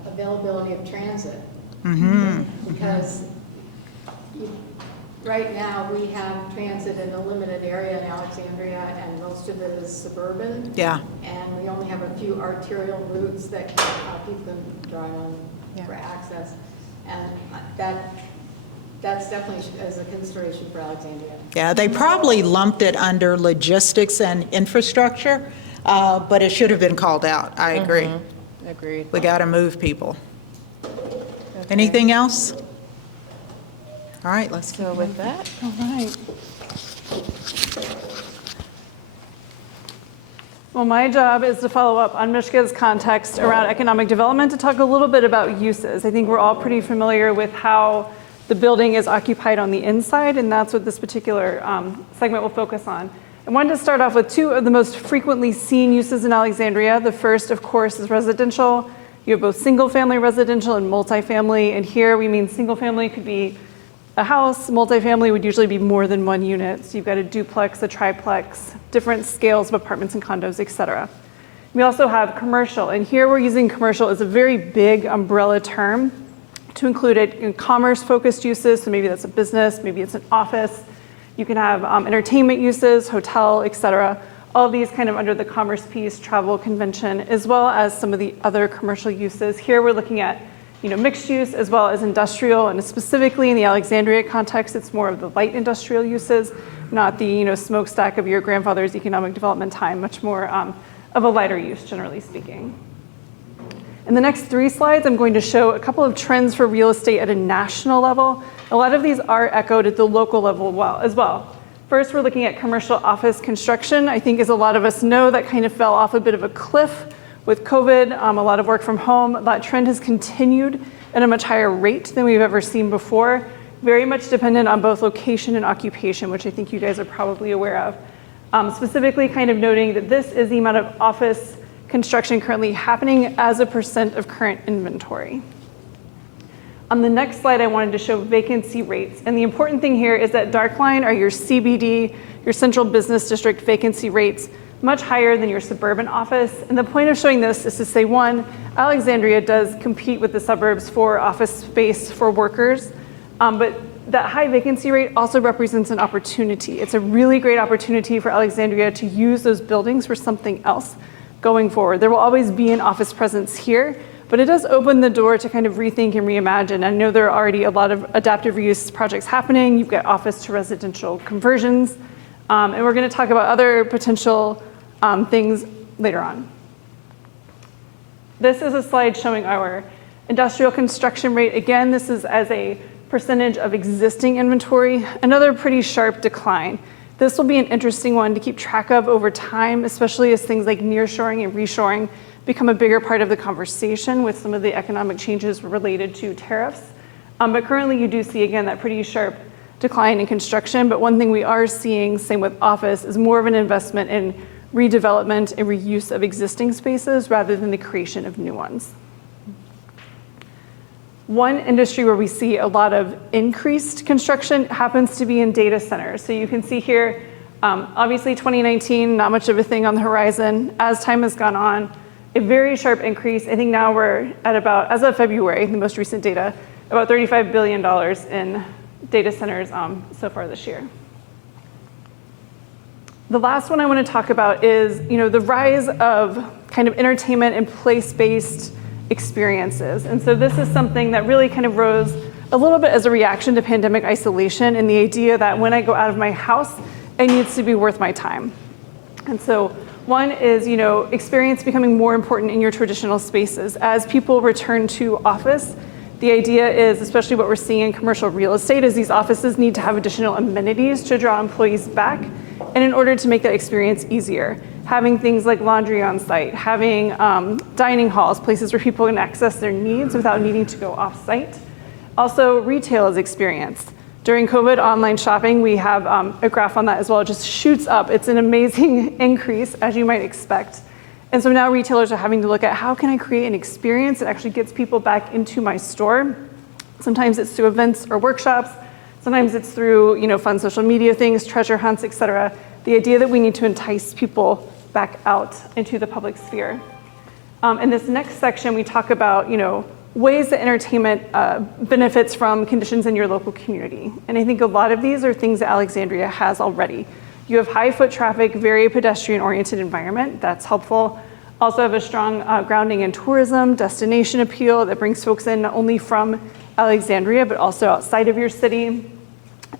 availability of transit. Because right now, we have transit in a limited area in Alexandria, and most of it is suburban. Yeah. And we only have a few arterial routes that people can drive on for access. And that's definitely as a consideration for Alexandria. Yeah, they probably lumped it under logistics and infrastructure, but it should have been called out. I agree. Agreed. We got to move people. Anything else? All right, let's So with that, All right. Well, my job is to follow up on Mishka's context around economic development, to talk a little bit about uses. I think we're all pretty familiar with how the building is occupied on the inside, and that's what this particular segment will focus on. I wanted to start off with two of the most frequently seen uses in Alexandria. The first, of course, is residential. You have both single-family residential and multifamily, and here we mean single-family could be a house. Multifamily would usually be more than one unit. So you've got a duplex, a triplex, different scales of apartments and condos, et cetera. We also have commercial, and here we're using commercial as a very big umbrella term to include it in commerce-focused uses, so maybe that's a business, maybe it's an office. You can have entertainment uses, hotel, et cetera. All of these kind of under the commerce piece, travel, convention, as well as some of the other commercial uses. Here we're looking at mixed use as well as industrial, and specifically in the Alexandria context, it's more of the light industrial uses, not the smokestack of your grandfather's economic development time, much more of a lighter use, generally speaking. In the next 3 slides, I'm going to show a couple of trends for real estate at a national level. A lot of these are echoed at the local level as well. First, we're looking at commercial office construction. I think, as a lot of us know, that kind of fell off a bit of a cliff with COVID, a lot of work from home. That trend has continued at a much higher rate than we've ever seen before, very much dependent on both location and occupation, which I think you guys are probably aware of. Specifically kind of noting that this is the amount of office construction currently happening as a % of current inventory. On the next slide, I wanted to show vacancy rates. And the important thing here is that dark line are your CBD, your central business district vacancy rates, much higher than your suburban office. And the point of showing this is to say, one, Alexandria does compete with the suburbs for office space for workers, but that high vacancy rate also represents an opportunity. It's a really great opportunity for Alexandria to use those buildings for something else going forward. There will always be an office presence here, but it does open the door to kind of rethink and reimagine. I know there are already a lot of adaptive reuse projects happening. You've got office to residential conversions, and we're going to talk about other potential things later on. This is a slide showing our industrial construction rate. Again, this is as a percentage of existing inventory, another pretty sharp decline. This will be an interesting one to keep track of over time, especially as things like nearshoring and reshoring become a bigger part of the conversation with some of the economic changes related to tariffs. But currently you do see, again, that pretty sharp decline in construction. But one thing we are seeing, same with office, is more of an investment in redevelopment and reuse of existing spaces rather than the creation of new ones. One industry where we see a lot of increased construction happens to be in data centers. So you can see here, obviously 2019, not much of a thing on the horizon. As time has gone on, a very sharp increase. I think now we're at about, as of February, the most recent data, about $35 billion in data centers so far this year. The last one I want to talk about is, the rise of kind of entertainment and place-based experiences. And so this is something that really kind of rose a little bit as a reaction to pandemic isolation and the idea that when I go out of my house, it needs to be worth my time. And so one is, experience becoming more important in your traditional spaces. As people return to office, The idea is, especially what we're seeing in commercial real estate, is these offices need to have additional amenities to draw employees back. And in order to make that experience easier, having things like laundry on site, having dining halls, places where people can access their needs without needing to go off site. Also, retail is experienced. During COVID, online shopping, we have a graph on that as well. It just shoots up. It's an amazing increase, as you might expect. And so now retailers are having to look at how can I create an experience that actually gets people back into my store. Sometimes it's through events or workshops. Sometimes it's through fun social media things, treasure hunts, et cetera. The idea that we need to entice people back out into the public sphere. In this next section, we talk about ways that entertainment benefits from conditions in your local community. And I think a lot of these are things that Alexandria has already. You have high foot traffic, very pedestrian-oriented environment. That's helpful. Also have a strong grounding in tourism, destination appeal that brings folks in not only from Alexandria, but also outside of your city.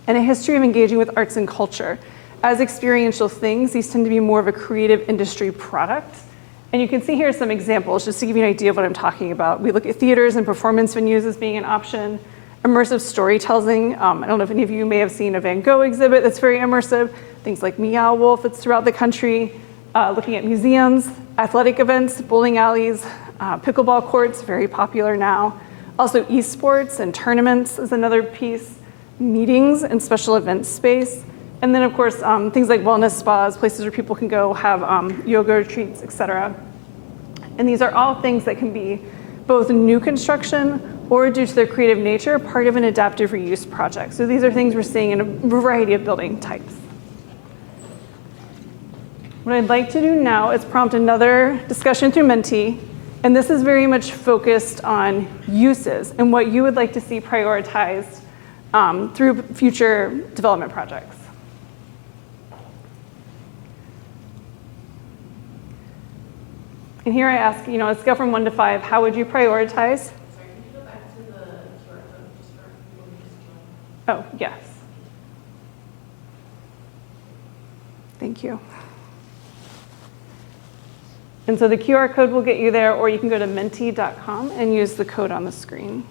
And a history of engaging with arts and culture. As experiential things, these tend to be more of a creative industry product. And you can see here some examples, just to give you an idea of what I'm talking about. We look at theaters and performance venues as being an option. Immersive storytelling. I don't know if any of you may have seen a Van Gogh exhibit that's very immersive. Things like Meow Wolf that's throughout the country. Looking at museums, athletic events, bowling alleys, pickleball courts, very popular now. Also esports and tournaments is another piece. Meetings and special events space. And then of course, things like wellness spas, places where people can go have yoga retreats, et cetera. And these are all things that can be both new construction or due to their creative nature, part of an adaptive reuse project. So these are things we're seeing in a variety of building types. What I'd like to do now is prompt another discussion through Menti, and this is very much focused on uses and what you would like to see prioritized through future development projects. And here I ask, on a scale from 1 to 5, how would you prioritize? Sorry, can you go back to the QR code just for people who just joined? Oh, yes. Thank you. And so the QR code will get you there, or you can go to menti.com and use the code on the screen.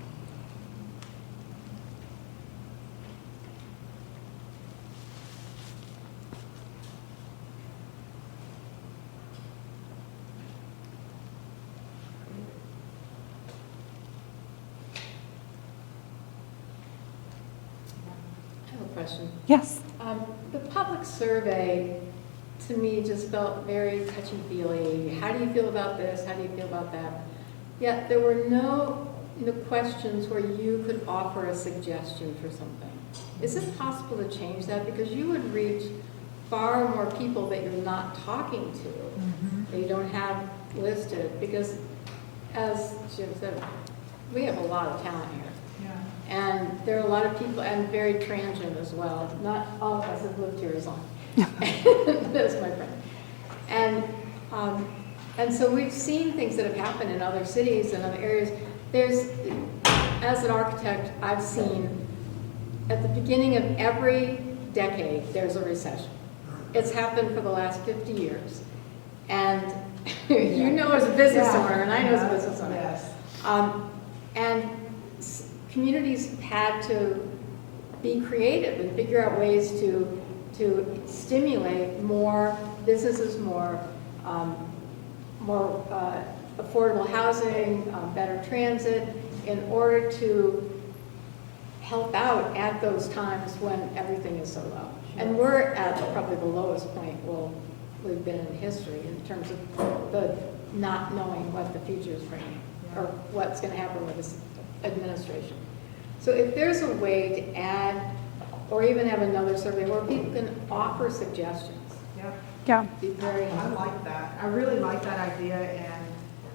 Question. Yes. The public survey, to me, just felt very touchy-feely. How do you feel about this? How do you feel about that? Yet there were no questions where you could offer a suggestion for something. Is it possible to change that? Because you would reach far more people that you're not talking to, that you don't have listed. Because, as Jim said, we have a lot of talent here. And there are a lot of people, and very transient as well. Not all of us have lived here as long. That's my friend. And so we've seen things that have happened in other cities and other areas. As an architect, I've seen at the beginning of every decade, there's a recession. It's happened for the last 50 years. And you know as a business owner, and I know as a business owner. Yes. And communities had to be creative and figure out ways to stimulate more businesses, more affordable housing, better transit, in order to help out at those times when everything is so low. And we're at probably the lowest point we've been in history in terms of the not knowing what the future is bringing or what's going to happen with this administration. So if there's a way to add or even have another survey where people can offer suggestions. Yeah. Be very helpful. I like that. I really like that idea, and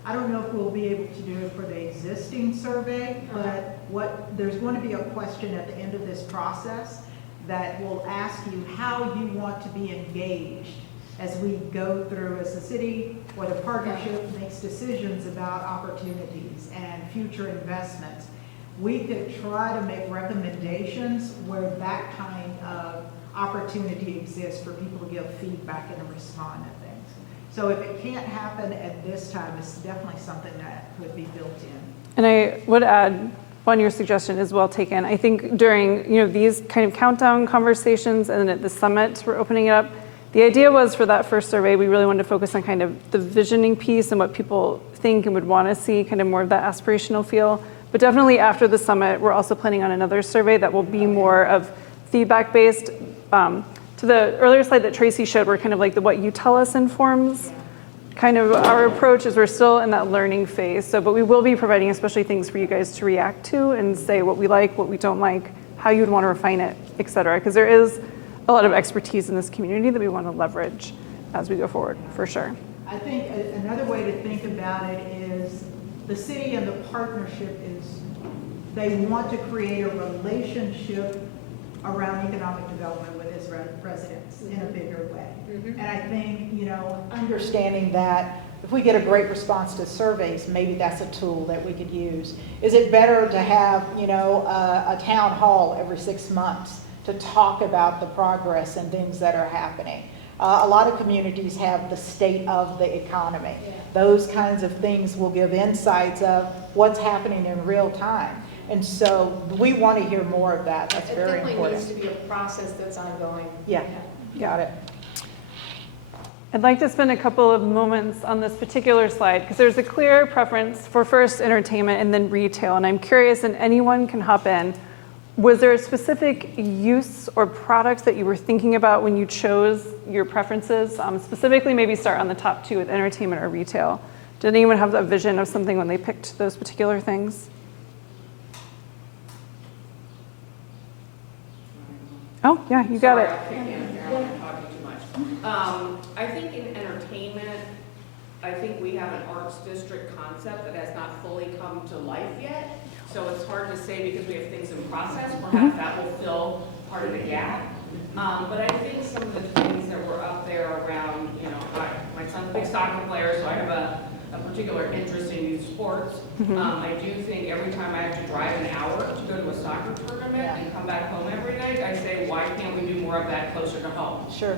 I don't know if we'll be able to do it for the existing survey, but there's going to be a question at the end of this process that will ask you how you want to be engaged as we go through as a city or the partnership makes decisions about opportunities and future investments. We could try to make recommendations where that kind of opportunity exists for people to give feedback and respond to things. So if it can't happen at this time, it's definitely something that could be built in. And I would add, Juan, your suggestion is well taken. I think during these kind of countdown conversations and then at the summit, we're opening it up. The idea was for that first survey, we really wanted to focus on kind of the visioning piece and what people think and would want to see, kind of more of that aspirational feel. But definitely after the summit, we're also planning on another survey that will be more of feedback-based. To the earlier slide that Tracy showed, we're kind of like the what you tell us informs kind of our approach is we're still in that learning phase. So, but we will be providing especially things for you guys to react to and say what we like, what we don't like, how you'd want to refine it, et cetera. Because there is a lot of expertise in this community that we want to leverage as we go forward, for sure. I think another way to think about it is the city and the partnership is they want to create a relationship around economic development with its residents in a bigger way. And I think, understanding that if we get a great response to surveys, maybe that's a tool that we could use. Is it better to have, a town hall every 6 months to talk about the progress and things that are happening? A lot of communities have the state of the economy. Those kinds of things will give insights of what's happening in real time. And so we want to hear more of that. That's very important. It definitely needs to be a process that's ongoing. Yeah, got it. I'd like to spend a couple of moments on this particular slide because there's a clear preference for first entertainment and then retail. And I'm curious, and anyone can hop in, was there a specific use or product that you were thinking about when you chose your preferences? Specifically, maybe start on the top two with entertainment or retail. Did anyone have a vision of something when they picked those particular things? Oh, yeah, you got it. Sorry, I'll kick in here. I'm talking too much. I think in entertainment, I think we have an arts district concept that has not fully come to life yet. So it's hard to say because we have things in process. Perhaps that will fill part of the gap. But I think some of the things that were up there around, my son's a big soccer player, so I have a particular interest in youth sports. I do think every time I have to drive an hour to go to a soccer tournament and come back home every night, I say, why can't we do more of that closer to home? Sure.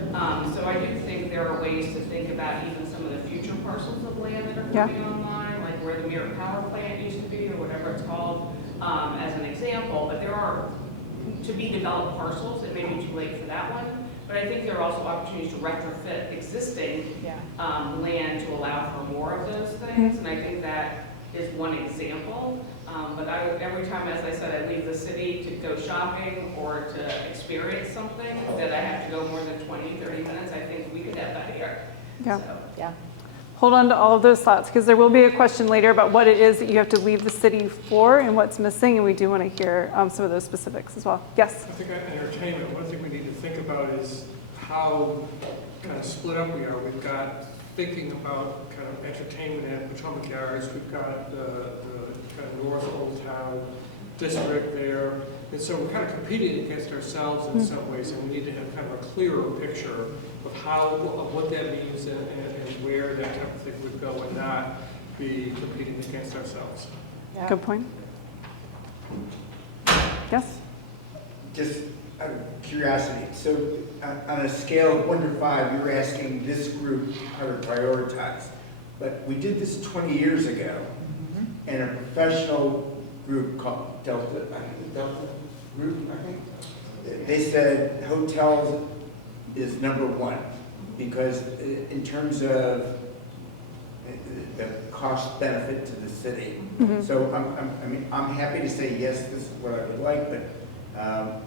So I do think there are ways to think about even some of the future parcels of land that are coming online, like where the Mirror Power Plant used to be or whatever it's called, as an example. But there are to be developed parcels. It may be too late for that one. But I think there are also opportunities to retrofit existing land to allow for more of those things, and I think that is one example. But every time, as I said, I leave the city to go shopping or to experience something that I have to go more than 20, 30 minutes, I think we could have that here. Yeah. So. Yeah. Hold on to all of those thoughts because there will be a question later about what it is that you have to leave the city for and what's missing, and we do want to hear some of those specifics as well. Yes? I think entertainment, one thing we need to think about is how kind of split up we are. We've got thinking about kind of entertainment at Potomac Yards. We've got the kind of North Old Town district there. And so we're kind of competing against ourselves in some ways, and we need to have kind of a clearer picture of what that means and where that type of thing would go and not be competing against ourselves. Yeah. Good point. Yes? Just out of curiosity, so on a scale of 1 to 5, you're asking this group how to prioritize. But we did this 20 years ago, and a professional group called Delta Group, I think, they said hotels is #1 because in terms of the cost benefit to the city. So I'm happy to say yes, this is what I would like, but are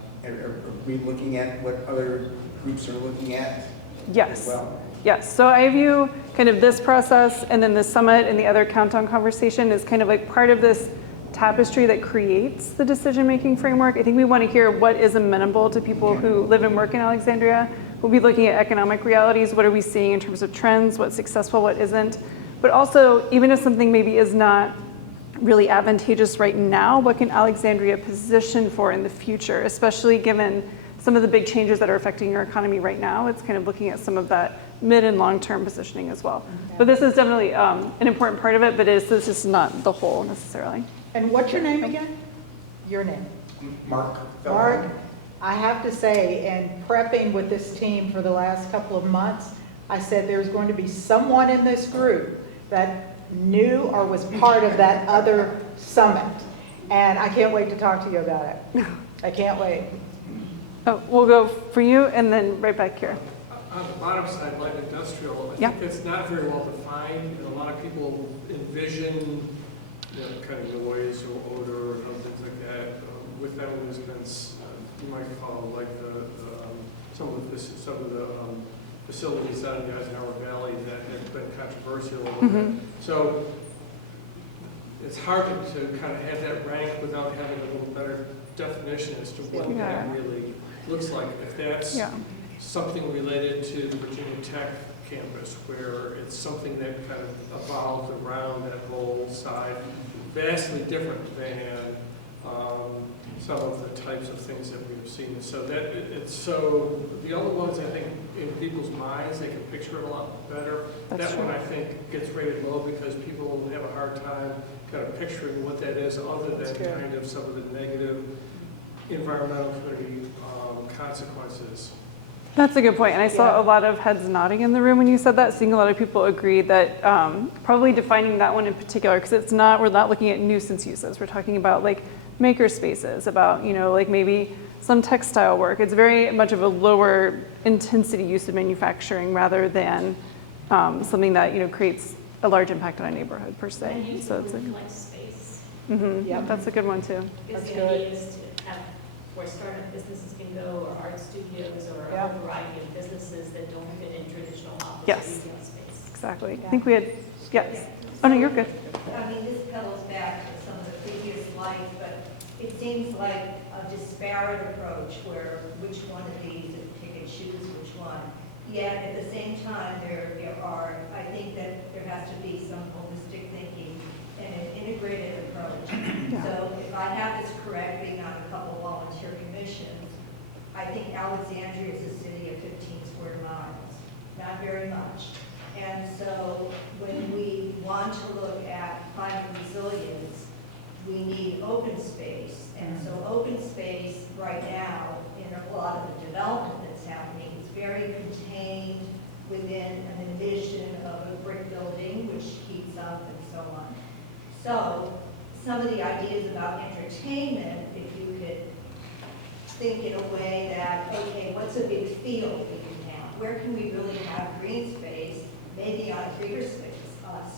we looking at what other groups are looking at? Yes. As well? Yes. So I view kind of this process and then the summit and the other countdown conversation is kind of like part of this tapestry that creates the decision-making framework. I think we want to hear what is amenable to people who live and work in Alexandria. We'll be looking at economic realities. What are we seeing in terms of trends? What's successful? What isn't? But also, even if something maybe is not really advantageous right now, what can Alexandria position for in the future, especially given some of the big changes that are affecting your economy right now? It's kind of looking at some of that mid and long-term positioning as well. But this is definitely an important part of it, but this is not the whole necessarily. And what's your name again? Your name? Mark. Mark, I have to say, in prepping with this team for the last couple of months, I said there's going to be someone in this group that knew or was part of that other summit. and I can't wait to talk to you about it. I can't wait. Oh, we'll go for you and then right back here. On the bottom side, light industrial, I Yeah. think that's not very well defined, and a lot of people envision, kind of noise or odor or things like that. With that movements, you might call like some of the facilities out in the Eisenhower Valley that have been controversial a little bit. So it's hard to kind of have that rank without having a little better definition as to what that really looks like. If that's something related to the Virginia Tech campus, where it's something that kind of evolved around that whole side, vastly different than some of the types of things that we've seen. So that it's so the other ones, I think, in people's minds, they can picture it a lot better. That one, I think, gets rated low because people have a hard time kind of picturing what that is, other than kind of some of the negative environmental community consequences. That's a good point. And I saw a lot of heads nodding in the room when you said that, seeing a lot of people agree that probably defining that one in particular, because it's not, we're not looking at nuisance uses. We're talking about like maker spaces, about, like maybe some textile work. It's very much of a lower intensity use of manufacturing rather than something that, creates a large impact on a neighborhood per se. And So it's like space. yeah, that's a good one too. Because the idea is to have where startup businesses can go, or art studios, or a whole variety of businesses that don't fit in traditional office retail space. Exactly. I think we had, yes. Oh no, you're good. I mean, this pedals back to some of the previous slides, but it seems like a disparate approach where which one of these, pick and choose which one. Yet at the same time, there are, I think that there has to be some holistic thinking and an integrated approach. So if I have this correct, being on a couple volunteer commissions, I think Alexandria is a city of 15 square miles, not very much. And so when we want to look at climate resilience, we need open space. And so open space right now, in a lot of the development that's happening, is very contained within an envision of a brick building, which heats up and so on. So some of the ideas about entertainment, if you could think in a way that, okay, what's a big field we can have? Where can we really have green space, maybe on a bigger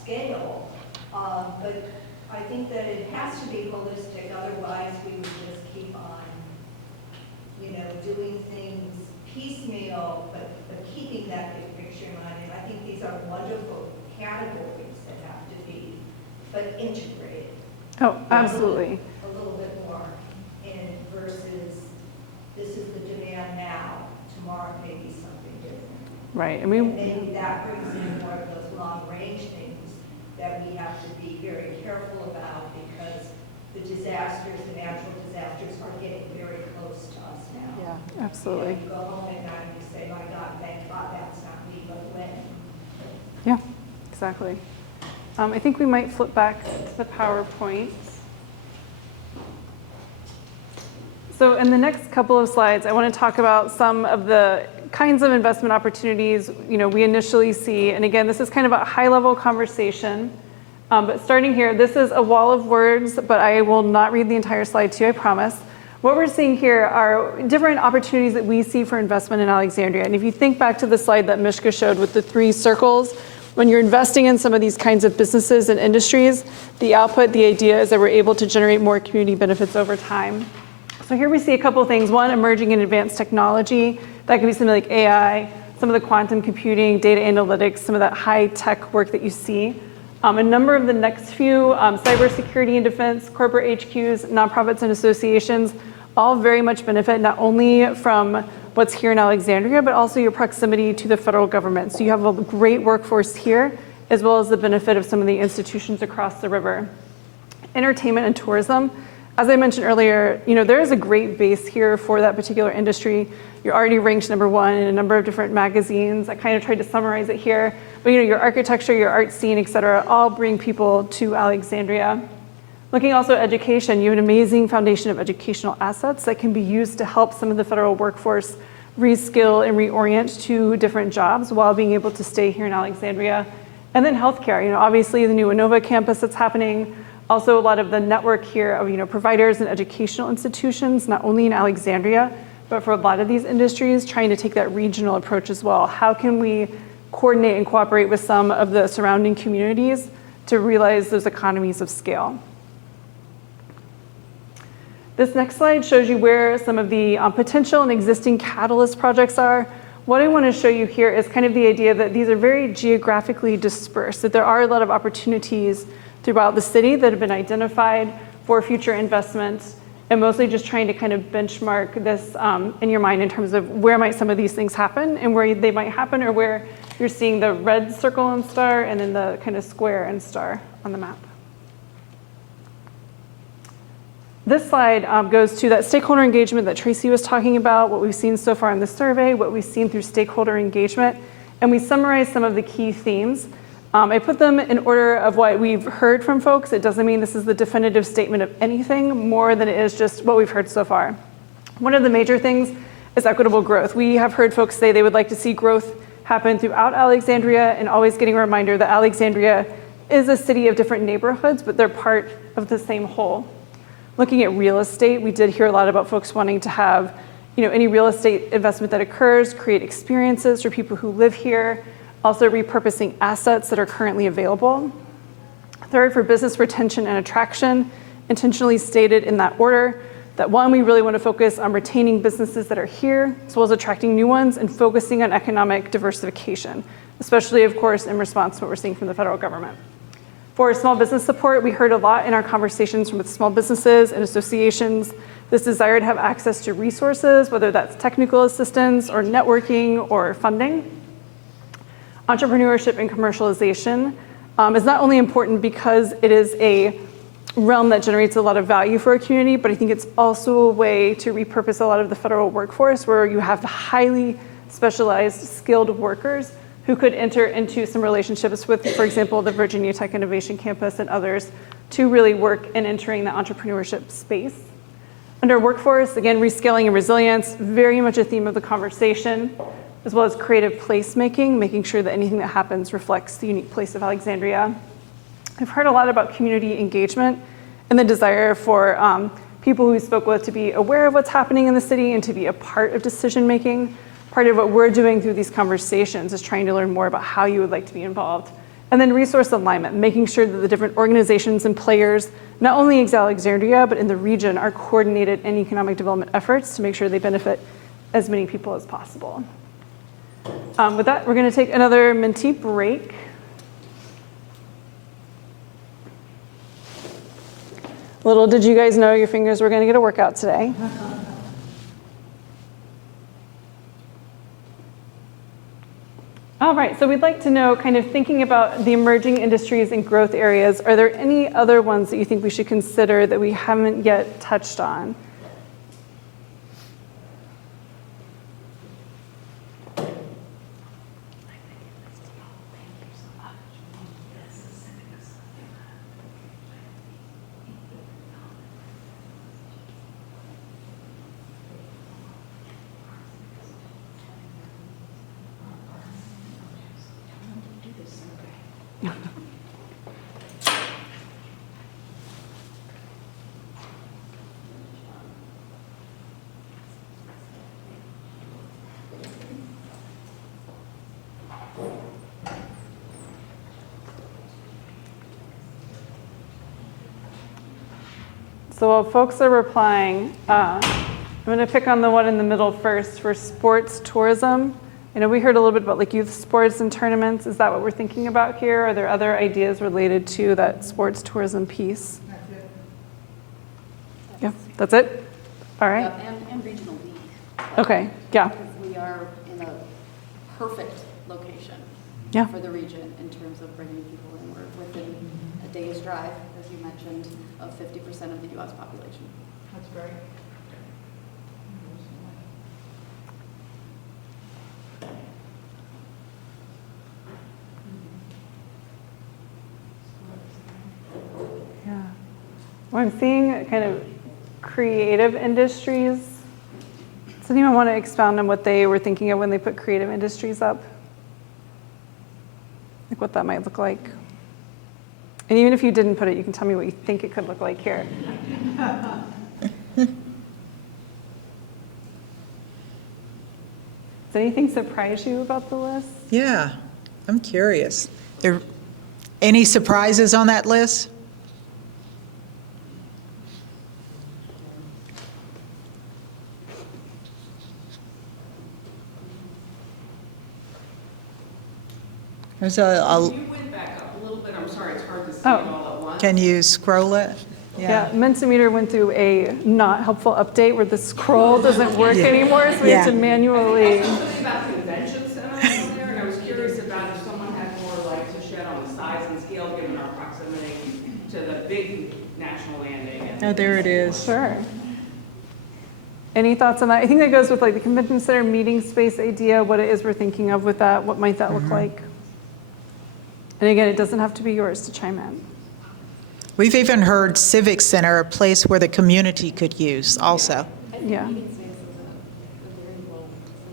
scale? But I think that it has to be holistic, otherwise we would just keep on, doing things piecemeal, but keeping that big picture in mind. And I think these are wonderful categories that have to be, but integrated. Oh, absolutely. A little bit more in versus this is the demand now, tomorrow may be something different. Right. And maybe that brings in more of those long-range things that we have to be very careful about, because the disasters, the natural disasters are getting very close to us now. Yeah, absolutely. You go home at night and you say, my God, thank God that's not me, but when? Yeah, exactly. I think we might flip back to the PowerPoint. So in the next couple of slides, I want to talk about some of the kinds of investment opportunities we initially see. And again, this is kind of a high-level conversation. But starting here, this is a wall of words, but I will not read the entire slide to you, I promise. What we're seeing here are different opportunities that we see for investment in Alexandria. And if you think back to the slide that Mishka showed with the 3 circles, when you're investing in some of these kinds of businesses and industries, the output, the idea is that we're able to generate more community benefits over time. So here we see a couple of things. One, emerging and advanced technology. That could be something like AI, some of the quantum computing, data analytics, some of that high-tech work that you see. A number of the next few, cybersecurity and defense, corporate HQs, nonprofits and associations, all very much benefit not only from what's here in Alexandria, but also your proximity to the federal government. So you have a great workforce here, as well as the benefit of some of the institutions across the river. Entertainment and tourism. As I mentioned earlier, there is a great base here for that particular industry. You're already ranked #1 in a number of different magazines. I kind of tried to summarize it here. But your architecture, your art scene, et cetera, all bring people to Alexandria. Looking also at education, you have an amazing foundation of educational assets that can be used to help some of the federal workforce reskill and reorient to different jobs while being able to stay here in Alexandria. And then healthcare, obviously the new Inova campus that's happening, Also, a lot of the network here of providers and educational institutions, not only in Alexandria, but for a lot of these industries, trying to take that regional approach as well. How can we coordinate and cooperate with some of the surrounding communities to realize those economies of scale? This next slide shows you where some of the potential and existing catalyst projects are. What I want to show you here is kind of the idea that these are very geographically dispersed, that there are a lot of opportunities throughout the city that have been identified for future investments, and mostly just trying to kind of benchmark this in your mind in terms of where might some of these things happen and where they might happen, or where you're seeing the red circle and star and then the kind of square and star on the map. This slide goes to that stakeholder engagement that Tracy was talking about, what we've seen so far in the survey, what we've seen through stakeholder engagement, and we summarize some of the key themes. I put them in order of what we've heard from folks. It doesn't mean this is the definitive statement of anything more than it is just what we've heard so far. One of the major things is equitable growth. We have heard folks say they would like to see growth happen throughout Alexandria, and always getting a reminder that Alexandria is a city of different neighborhoods, but they're part of the same whole. Looking at real estate, we did hear a lot about folks wanting to have any real estate investment that occurs, create experiences for people who live here, also repurposing assets that are currently available. Third, for business retention and attraction, intentionally stated in that order, that one, we really want to focus on retaining businesses that are here, as well as attracting new ones and focusing on economic diversification, especially, of course, in response to what we're seeing from the federal government. For small business support, we heard a lot in our conversations with small businesses and associations, this desire to have access to resources, whether that's technical assistance or networking or funding. Entrepreneurship and commercialization is not only important because it is a realm that generates a lot of value for a community, but I think it's also a way to repurpose a lot of the federal workforce where you have highly specialized, skilled workers who could enter into some relationships with, for example, the Virginia Tech Innovation Campus and others to really work in entering the entrepreneurship space. Under workforce, again, rescaling and resilience, very much a theme of the conversation, as well as creative placemaking, making sure that anything that happens reflects the unique place of Alexandria. I've heard a lot about community engagement and the desire for people who we spoke with to be aware of what's happening in the city and to be a part of decision making. Part of what we're doing through these conversations is trying to learn more about how you would like to be involved. And then resource alignment, making sure that the different organizations and players, not only in Alexandria, but in the region, are coordinated in economic development efforts to make sure they benefit as many people as possible. With that, we're going to take another minute break. Little did you guys know your fingers were going to get a workout today. All right, so we'd like to know, kind of thinking about the emerging industries and growth areas, are there any other ones that you think we should consider that we haven't yet touched on? So while folks are replying, I'm going to pick on the one in the middle first for sports tourism. I know we heard a little bit about like youth sports and tournaments. Is that what we're thinking about here? Are there other ideas related to that sports tourism piece? That's it. Yeah, that's it? All right. And regional league. Okay, yeah. Because we are in a perfect location Yeah. for the region in terms of bringing people in. We're within a day's drive, as you mentioned, of 50% of the U.S. population. That's great. Yeah. Well, I'm seeing kind of creative industries. Does anyone want to expound on what they were thinking of when they put creative industries up? Like what that might look like. And even if you didn't put it, you can tell me what you think it could look like here. Does anything surprise you about the list? Yeah, I'm curious. There any surprises on that list? There's If you went back up a little bit, I'm sorry, it's hard to see it all at once. Can you scroll it? Yeah, Mentimeter went through a not helpful update where the scroll doesn't work anymore, so we have to manually. Something about convention center over there, and I was curious about if someone had more light to shed on the size and scale, given our proximity to the big national landing. Oh, there it is. Sure. Any thoughts on that? I think that goes with like the convention center meeting space idea, what it is we're thinking of with that, what might that look like? And again, it doesn't have to be yours to chime in. We've even heard civic center, a place where the community could use also. Yeah. Meeting space is a very low.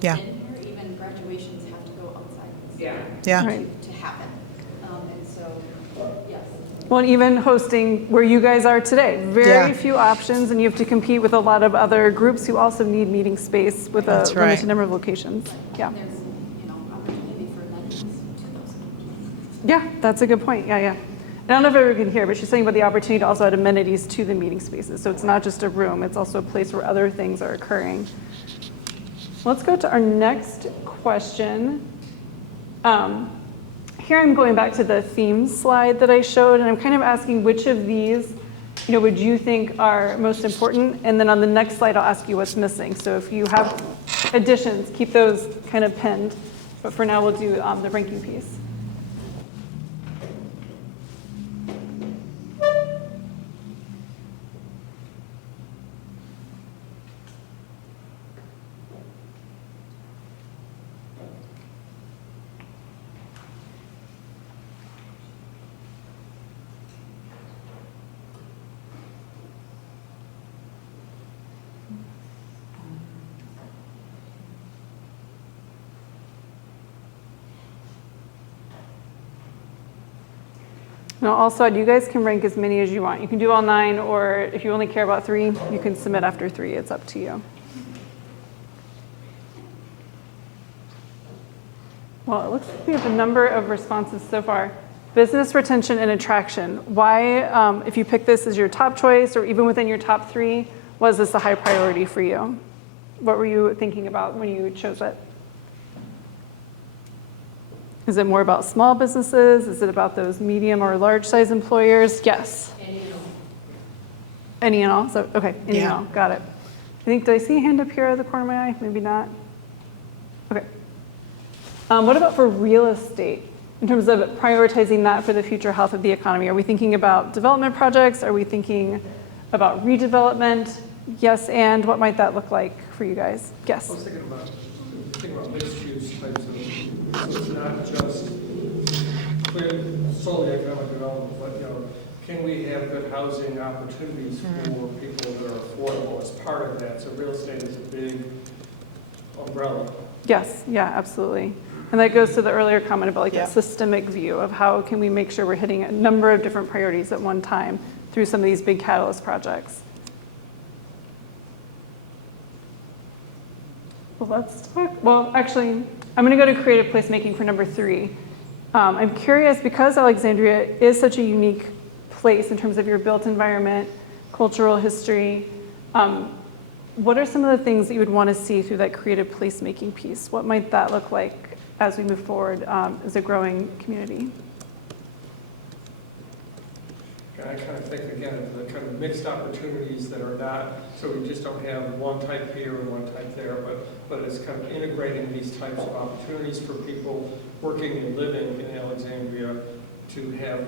Yeah. In here, even graduations have to go outside the Yeah. Yeah. Right. to happen. And so, yes. Well, and even hosting where you guys are today, very Yeah. few options, and you have to compete with a lot of other groups who also need meeting space with a That's right. limited number of locations. Yeah. There's, opportunity for amenities to those. Yeah, that's a good point. Yeah, yeah. And I don't know if everyone can hear, but she's saying about the opportunity to also add amenities to the meeting spaces. So it's not just a room, it's also a place where other things are occurring. Let's go to our next question. Here I'm going back to the themes slide that I showed, and I'm kind of asking which of these, would you think are most important? And then on the next slide, I'll ask you what's missing. So if you have additions, keep those kind of pinned. But for now, we'll do the ranking piece. Now also, you guys can rank as many as you want. You can do all 9, or if you only care about 3, you can submit after 3. It's up to you. Well, it looks like we have a number of responses so far. Business retention and attraction. Why, if you pick this as your top choice, or even within your top 3, was this a high priority for you? What were you thinking about when you chose it? Is it more about small businesses? Is it about those medium or large size employers? Yes. Any and all? So, okay, any and all, got it. Did I see a hand up here at the corner of my eye? Maybe not. Okay. What about for real estate? In terms of prioritizing that for the future health of the economy, are we thinking about development projects? Are we thinking about redevelopment? Yes, and what might that look like for you guys? Yes. I was thinking about mixed use types of, so it's not just solely economic development, but can we have good housing opportunities for people that are affordable as part of that? So real estate is a big umbrella. Yes, yeah, absolutely. And that goes to the earlier comment about that systemic view of how can we make sure we're hitting a number of different priorities at one time through some of these big catalyst projects. Well, let's talk. Well, actually, I'm going to go to creative placemaking for number 3. I'm curious, because Alexandria is such a unique place in terms of your built environment, cultural history, what are some of the things that you would want to see through that creative placemaking piece? What might that look like as we move forward as a growing community? I kind of think, again, of the kind of mixed opportunities that are not, so we just don't have one type here and one type there, but it's kind of integrating these types of opportunities for people working and living in Alexandria to have,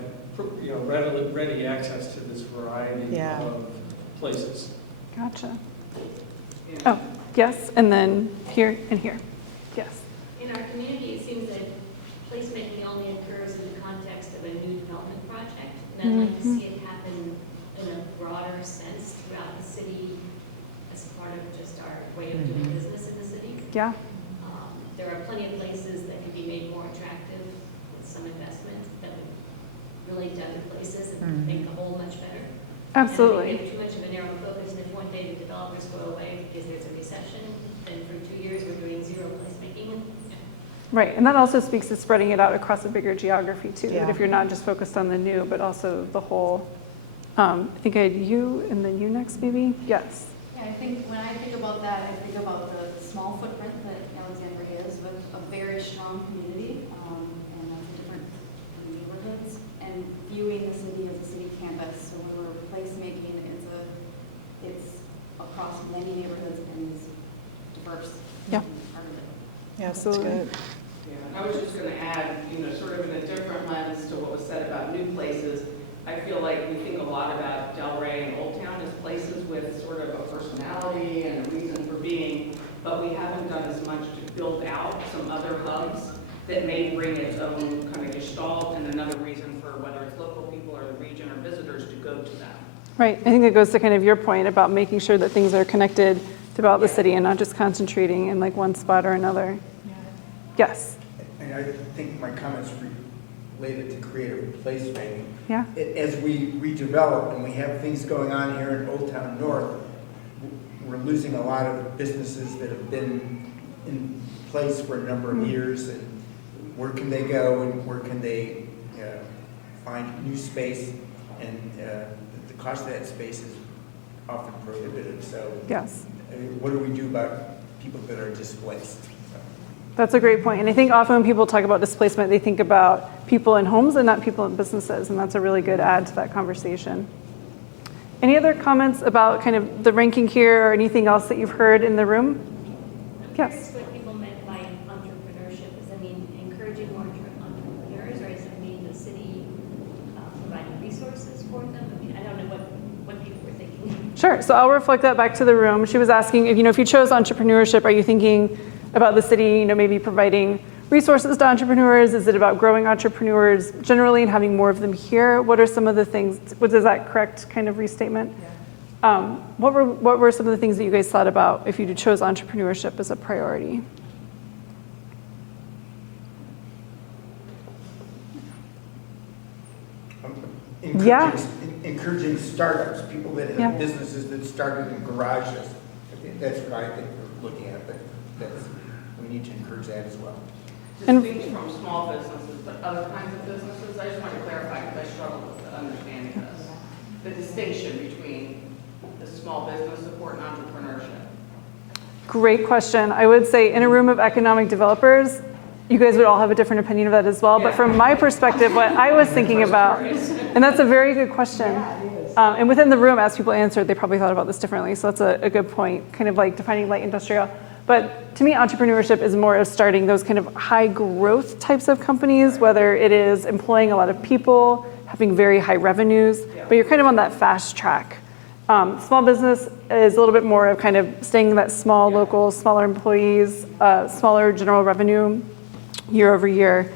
ready access to this variety of places. Gotcha. Oh, yes, and then here and here. Yes. In our community, it seems that placemaking only occurs in the context of a new development project. And I'd like to see it happen in a broader sense throughout the city as part of just our way of doing business in the city. Yeah. There are plenty of places that could be made more attractive with some investment that would relate to other places and make the whole much better. Absolutely. And if we have too much of a narrow focus, and if one day the developers go away because there's a recession, then for 2 years we're doing zero placemaking. Right, and that also speaks to spreading it out across a bigger geography too. Yeah. That if you're not just focused on the new, but also the whole. I think I had you and then you next, maybe? Yes. Yeah, I think when I think about that, I think about the small footprint that Alexandria is with a very strong community, and lots of different neighborhoods, and viewing the city as a city campus. So when we're placemaking, it's across many neighborhoods and is diverse. Yeah. Part of it. Yeah, that's Absolutely. good. Yeah, I was just going to add, sort of in a different lens to what was said about new places. I feel like we think a lot about Delray and Old Town as places with sort of a personality and a reason for being, but we haven't done as much to build out some other hubs that may bring its own kind of gestalt and another reason for whether it's local people or the region or visitors to go to them. Right, I think it goes to kind of your point about making sure that things are connected throughout the city and not just concentrating in like one spot or another. Yes. And I think my comments related to creative placemaking. Yeah. As we redevelop and we have things going on here in Old Town North, we're losing a lot of businesses that have been in place for a number of years. And where can they go and where can they find new space? And the cost of that space is often prohibitive. So Yes. What do we do about people that are displaced? That's a great point. And I think often when people talk about displacement, they think about people in homes and not people in businesses. And that's a really good add to that conversation. Any other comments about kind of the ranking here or anything else that you've heard in the room? I'm Yes. curious what people meant by entrepreneurship. Does that mean encouraging more entrepreneurs, or does it mean the city providing resources for them? I mean, I don't know what people were thinking. Sure. So I'll reflect that back to the room. She was asking, if you chose entrepreneurship, are you thinking about the city, maybe providing resources to entrepreneurs? Is it about growing entrepreneurs generally and having more of them here? What are some of the things? Is that correct kind of restatement? Yeah. What were some of the things that you guys thought about if you chose entrepreneurship as a priority? Encouraging startups, people that have Yeah. businesses that started in garages. That's what I think we're looking at, but we need to encourage that as well. Distinct from small businesses, but other kinds of businesses, I just want to clarify because I struggle with understanding this. The distinction between the small business support and entrepreneurship. Great question. I would say in a room of economic developers, you guys would all have a different opinion of that as well. But from my perspective, what I was thinking about, and that's a very good question. And within the room, as people answered, they probably thought about this differently. So that's a good point, kind of like defining light industrial. But to me, entrepreneurship is more of starting those kind of high growth types of companies, whether it is employing a lot of people, having very high revenues, but you're kind of on that fast track. Small business is a little bit more of kind of staying that small, local, smaller employees, smaller general revenue year over year.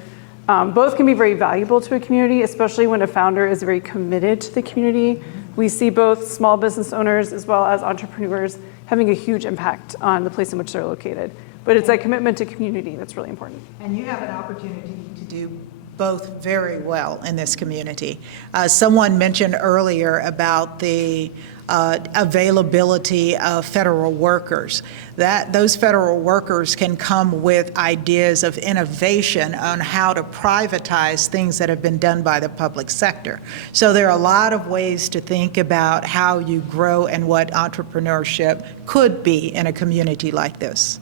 Both can be very valuable to a community, especially when a founder is very committed to the community. We see both small business owners as well as entrepreneurs having a huge impact on the place in which they're located. But it's that commitment to community that's really important. And you have an opportunity to do both very well in this community. Someone mentioned earlier about the availability of federal workers. Those federal workers can come with ideas of innovation on how to privatize things that have been done by the public sector. So there are a lot of ways to think about how you grow and what entrepreneurship could be in a community like this.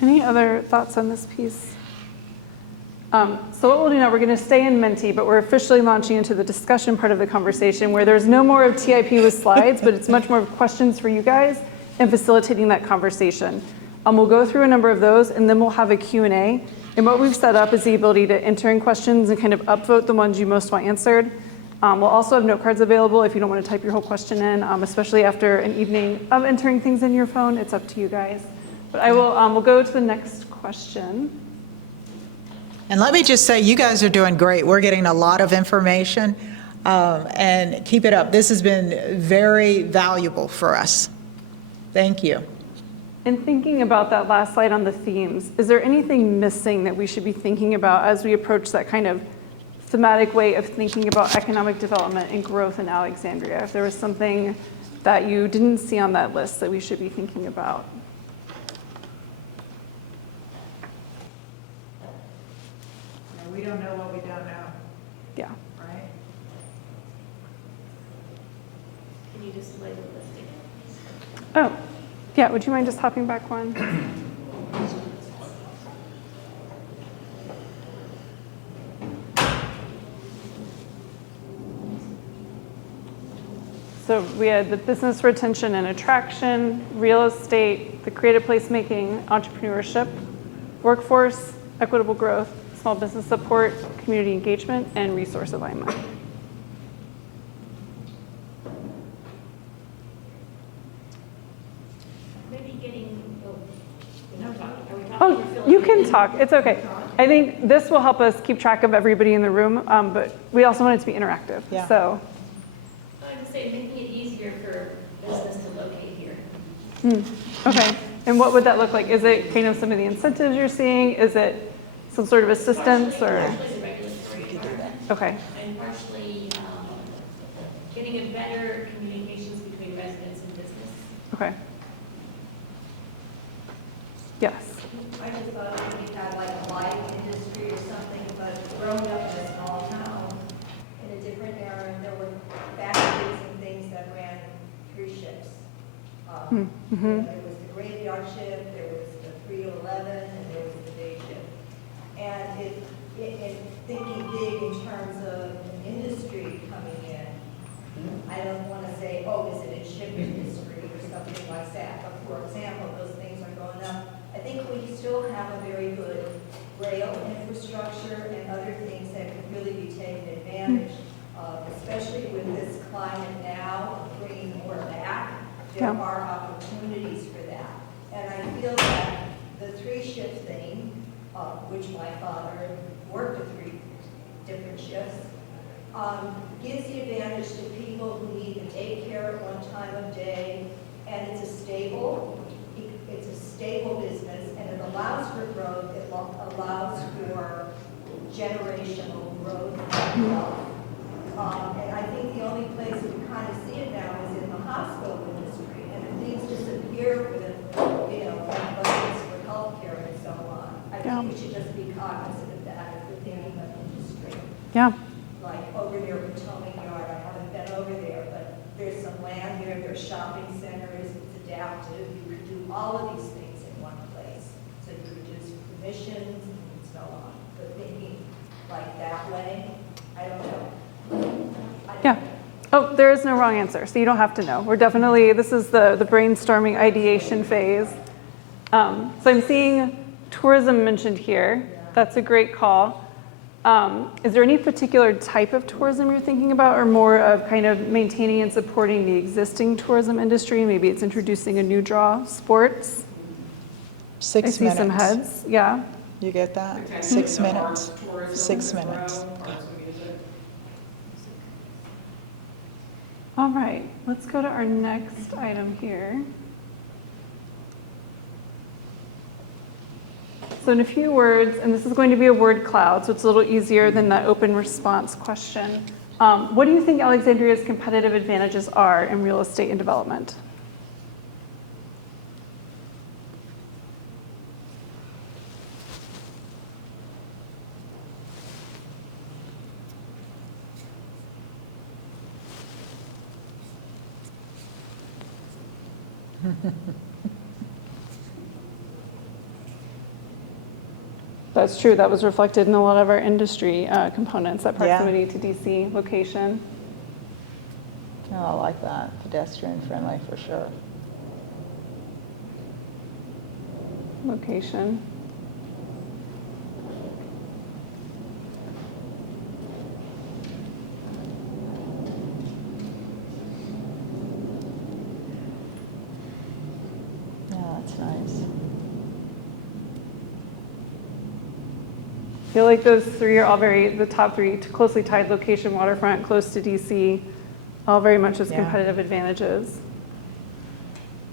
Any other thoughts on this piece? So what we'll do now, we're going to stay in Menti, but we're officially launching into the discussion part of the conversation where there's no more of TIP with slides, but it's much more of questions for you guys and facilitating that conversation. We'll go through a number of those, and then we'll have a Q&A. And what we've set up is the ability to enter in questions and kind of upvote the ones you most want answered. We'll also have note cards available if you don't want to type your whole question in, especially after an evening of entering things in your phone. It's up to you guys. But we'll go to the next question. And let me just say, you guys are doing great. We're getting a lot of information, and keep it up. This has been very valuable for us. Thank you. In thinking about that last slide on the themes, is there anything missing that we should be thinking about as we approach that kind of thematic way of thinking about economic development and growth in Alexandria. If there was something that you didn't see on that list that we should be thinking about. We don't know what we don't know, Yeah. right? Can you just label this again, please? Oh, yeah, would you mind just hopping back one? So we had the business retention and attraction, real estate, the creative placemaking, entrepreneurship, workforce, equitable growth, small business support, community engagement, and resource alignment. Maybe getting, we're not talking, are we talking? Oh, or filling you it can in? talk. It's okay. I think this will help us keep track of everybody in the room, but we also want it to be interactive. Yeah. So, I would say making it easier for business to locate here. okay. And what would that look like? Is it kind of some of the incentives you're seeing? Is it some sort of assistance or? Partially the regulatory environment. Okay. And partially getting a better communications between residents and business. Okay. Yes. I just thought we had like a light industry or something, but growing up in a small town in a different era, there were factories and things that ran 3 shifts. There was the graveyard shift, there was the 3 to 11, and there was the day shift. And it thinking big in terms of an industry coming in, I don't want to say, oh, is it a ship industry or something like that. But for example, those things are going up. I think we still have a very good rail infrastructure and other things that can really be taken advantage of, especially with this climate now, bringing more back. There are opportunities for that. And I feel that the 3-shift thing, which my father worked at 3 different shifts, gives the advantage to people who need the daycare at one time of day, and it's a stable business, and it allows for growth, it allows for generational growth and wealth. And I think the only place we kind of see it now is in the hospital industry, and if things disappear with, budgets for healthcare and so on, I think we should just be cognizant of that if we're thinking of industry. Yeah. Like over near Potomac Yard, I haven't been over there, but there's some land there, there's shopping centers, it's adaptive, you could do all of these things in one place. So you reduce emissions and so on, but thinking like that way, I don't know. Yeah. Oh, there is no wrong answer, so you don't have to know. We're definitely, this is the brainstorming ideation phase. So I'm seeing tourism mentioned here. That's a great call. Is there any particular type of tourism you're thinking about, or more of kind of maintaining and supporting the existing tourism industry? Maybe it's introducing a new draw, sports? 6 I see minutes. some heads, yeah. You get that? Potentially 6 the minutes. arts, tourism 6 as minutes. well, arts and music. All right, let's go to our next item here. So in a few words, and this is going to be a word cloud, so it's a little easier than that open response question. What do you think Alexandria's competitive advantages are in real estate and development? That's true. That was reflected in a lot of our industry components, that proximity to DC location. Oh, I like that. Pedestrian friendly for sure. Location. Yeah, that's nice. I feel like those 3 are all the top 3, closely tied: location, waterfront, close to DC, all very much as competitive advantages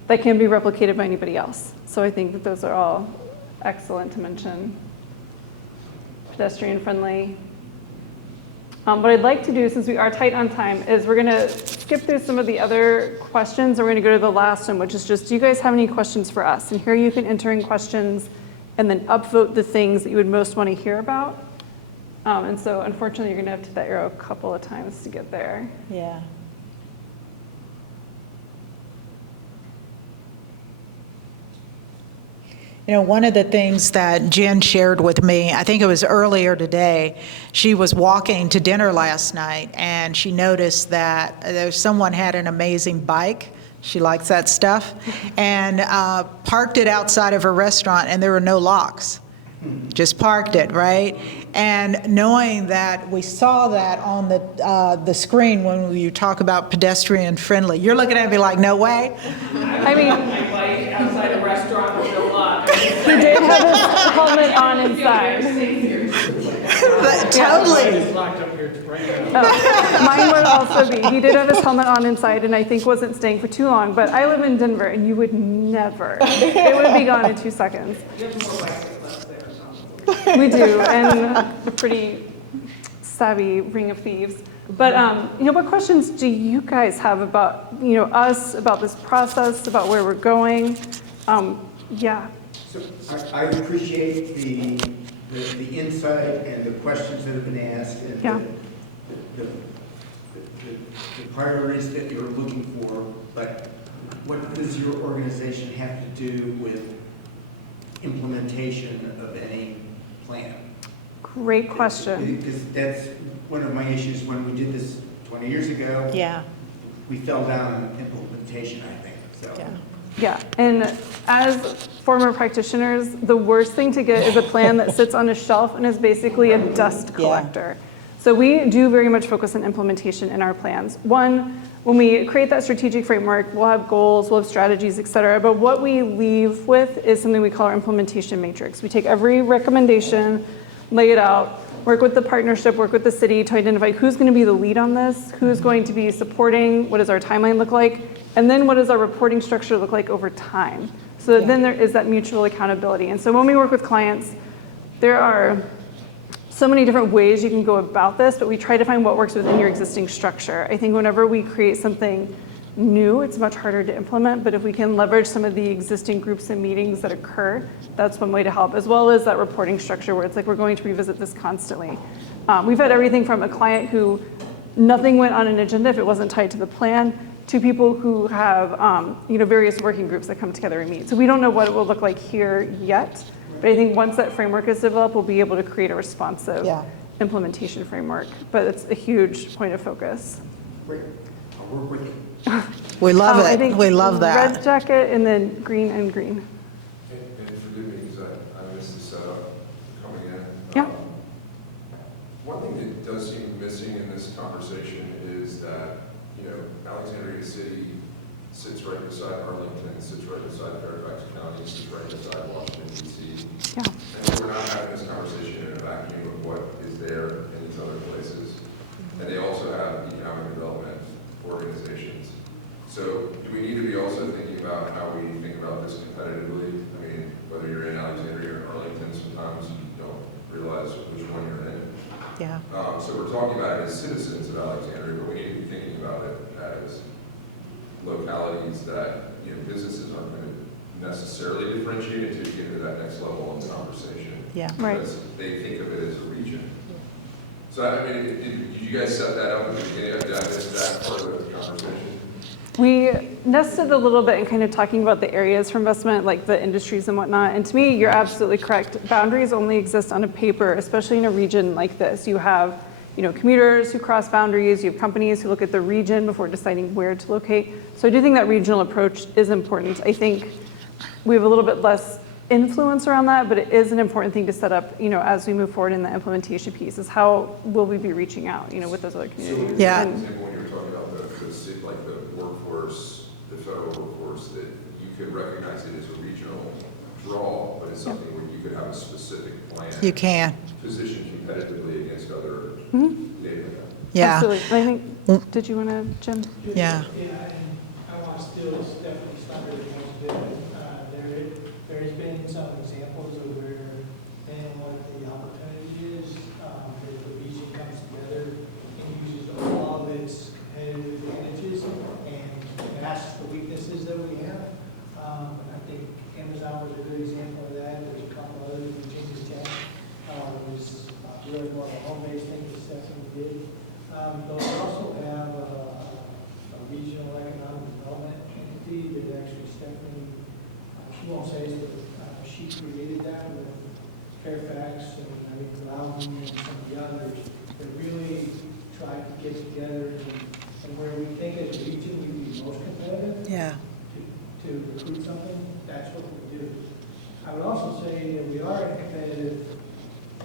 that can be replicated by anybody else. So I think that those are all excellent to mention. Pedestrian friendly. What I'd like to do, since we are tight on time, is we're gonna skip through some of the other questions, and we're gonna go to the last one, which is just, do you guys have any questions for us? And here you can enter in questions and then upvote the things that you would most want to hear about. And so unfortunately, you're gonna have to hit that arrow a couple of times to get there. Yeah. You know, one of the things that Jen shared with me, I think it was earlier today, she was walking to dinner last night and she noticed that someone had an amazing bike. She likes that stuff, and parked it outside of her restaurant, and there were no locks. Just parked it, right? And knowing that we saw that on the screen when you talk about pedestrian friendly, you're looking at me like, no way? I mean, My bike outside a restaurant with no lock. he did have his helmet on inside. Totally. It's locked up here right now. Oh, mine would also be, he did have his helmet on inside and I think wasn't staying for too long, but I live in Denver and you would never. It would be gone in 2 seconds. You have more bikes left there or something. We do, and a pretty savvy ring of thieves. But, you know, what questions do you guys have about, you know, us, about this process, about where we're going? Yeah. So I appreciate the insight and the questions that have been asked and Yeah. the priorities that you're looking for, but what does your organization have to do with implementation of any plan? Great question. Because that's one of my issues when we did this 20 years ago. Yeah. We fell down on implementation, I think, so. Yeah. Yeah, and as former practitioners, the worst thing to get is a plan that sits on a shelf and is basically a dust collector. So we do very much focus on implementation in our plans. One, when we create that strategic framework, we'll have goals, we'll have strategies, et cetera, but what we leave with is something we call our implementation matrix. We take every recommendation, lay it out, work with the partnership, work with the city to identify who's going to be the lead on this, who's going to be supporting, what does our timeline look like, and then what does our reporting structure look like over time? So that then there is that mutual accountability. And so when we work with clients, there are so many different ways you can go about this, but we try to find what works within your existing structure. I think whenever we create something new, it's much harder to implement, but if we can leverage some of the existing groups and meetings that occur, that's one way to help, as well as that reporting structure where it's like we're going to revisit this constantly. We've had everything from a client who nothing went on an agenda if it wasn't tied to the plan, to people who have various working groups that come together and meet. So we don't know what it will look like here yet, but I think once that framework is developed, we'll be able to create a responsive implementation framework. But it's a huge point of focus. Great, I'll work with you. We love I it. think We love that. Red jacket and then green and green. And forgive me because I missed the setup coming in. Yeah. One thing that does seem missing in this conversation is that, Alexandria City sits right beside Arlington, sits right beside Fairfax County, sits right beside Washington, D.C. Yeah. And we're not having this conversation in a vacuum of what is there in these other places. And they also have economic development organizations. So do we need to be also thinking about how we think about this competitively? I mean, whether you're in Alexandria or Arlington, sometimes you don't realize which one you're in. Yeah. So we're talking about it as citizens of Alexandria, but we need to be thinking about it as localities that, businesses aren't going to necessarily differentiate until you get to that next level in the conversation. Yeah. Right. Because they think of it as a region. So, I mean, did you guys set that up at the beginning? Did I miss that part of the conversation? We nested a little bit in kind of talking about the areas for investment, like the industries and whatnot. And to me, you're absolutely correct. Boundaries only exist on a paper, especially in a region like this. You have, commuters who cross boundaries. You have companies who look at the region before deciding where to locate. So I do think that regional approach is important. I think we have a little bit less influence around that, but it is an important thing to set up, as we move forward in the implementation piece, is how will we be reaching out, with those other communities. Yeah. For example, when you were talking about the workforce, the federal workforce, that you could recognize it as a regional draw, but it's something where you could have a specific plan. You can. Position competitively against other data. Yeah. Absolutely. I think, did you want to, Jim? Yeah. Yeah, and I want to steal Stephanie's thunder because there's been some examples of where, depending on what the opportunity is, if the region comes together won't say this, but she created that with Fairfax and I think Loudon and some of the others that really tried to get together and where we think as a region we'd be most competitive to recruit something, that's what we do. I would also say that we are in a competitive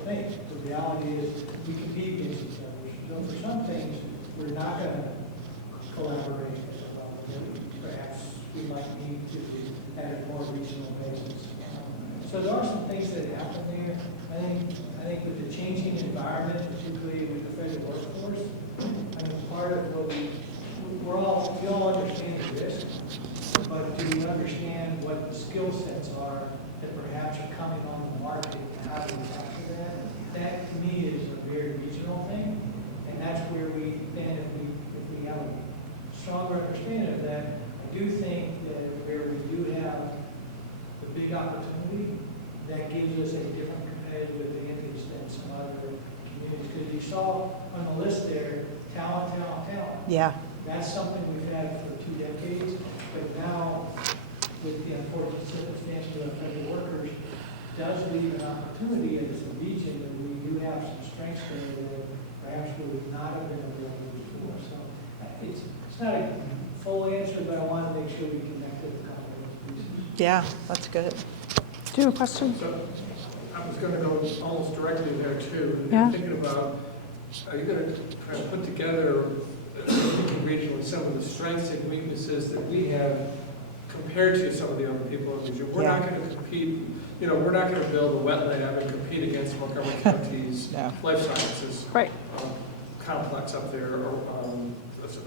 thing. The reality is we compete against each other. So for some things, we're not going to collaborate as well. Perhaps we might need to do at a more regional basis. So there are some things that happen there. I think with the changing environment, particularly with the federal workforce, I think part of what we all understand the risk, but do we understand what the skill sets are that perhaps are coming on the market and how do we capture that? That to me is a very regional thing, and that's where we then, if we have a stronger understanding of that, I do think that where we do have the big opportunity, that gives us a different competitive advantage than some other communities. Because you saw on the list there, talent. Yeah. That's something we've had for 2 decades, but now with the unfortunate circumstance of federal workers, does leave an opportunity as a region that we do have some strengths there that perhaps we would not have been available before. So it's not a full answer, but I want to make sure we connected a couple of those pieces. Yeah, that's good. Do you have a question? So I was going to go almost directly there too. Yeah. Thinking about, are you going to try to put together regionally some of the strengths and weaknesses that we have compared to some of the other people in the region? We're not going to compete, we're not going to build a wet lab and compete against Montgomery County's life sciences complex up there, or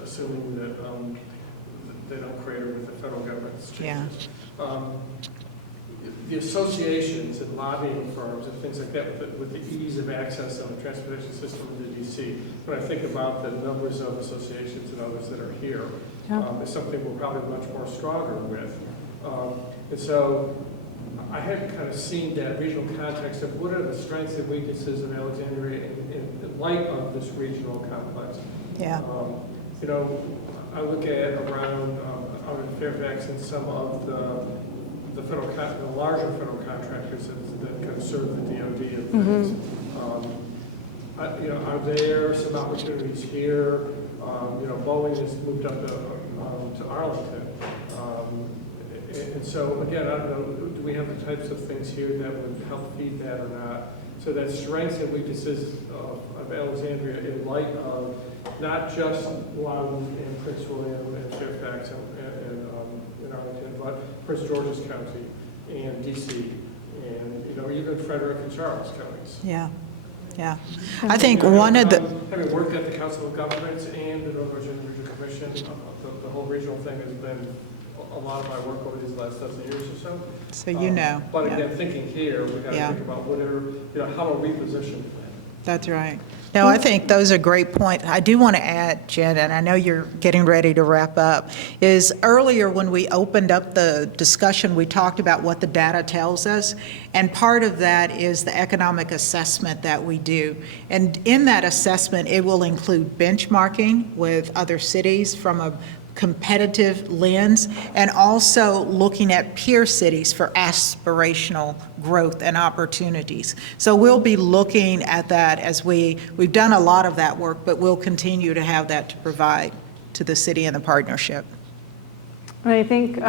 assuming that they don't create it with the federal government's changes. The associations and lobbying firms and things like that with the ease of access on the transportation system into DC, when I think about the numbers of associations and others that are here, is something we're probably much more stronger with. And so I had kind of seen that regional context of what are the strengths and weaknesses of Alexandria in light of this regional complex. Yeah. I look at around out in Fairfax and some of the larger federal contractors that kind of serve the DoD and things. Are there some opportunities here? Boeing has moved up to Arlington. And so again, I don't know, do we have the types of things here that would help feed that or not? So that strengths and weaknesses of Alexandria in light of not just Loudon and Prince William and Fairfax and Arlington, but Prince George's County and DC and even Frederick and Charles counties. Yeah. I think one of the... Having worked at the Council of Governments and the Northern Virginia Regional Commission, the whole regional thing has been a lot of my work over these last dozen years or so. So But again, thinking here, we got to think about how to reposition. That's right. No, I think those are great points. I do want to add, Jen, and I know you're getting ready to wrap up, is earlier when we opened up the discussion, we talked about what the data tells us, and part of that is the economic assessment that we do. And in that assessment, it will include benchmarking with other cities from a competitive lens, and also looking at peer cities for aspirational growth and opportunities. So we'll be looking at that as we've done a lot of that work, but we'll continue to have that to provide to the city and the partnership. And I think,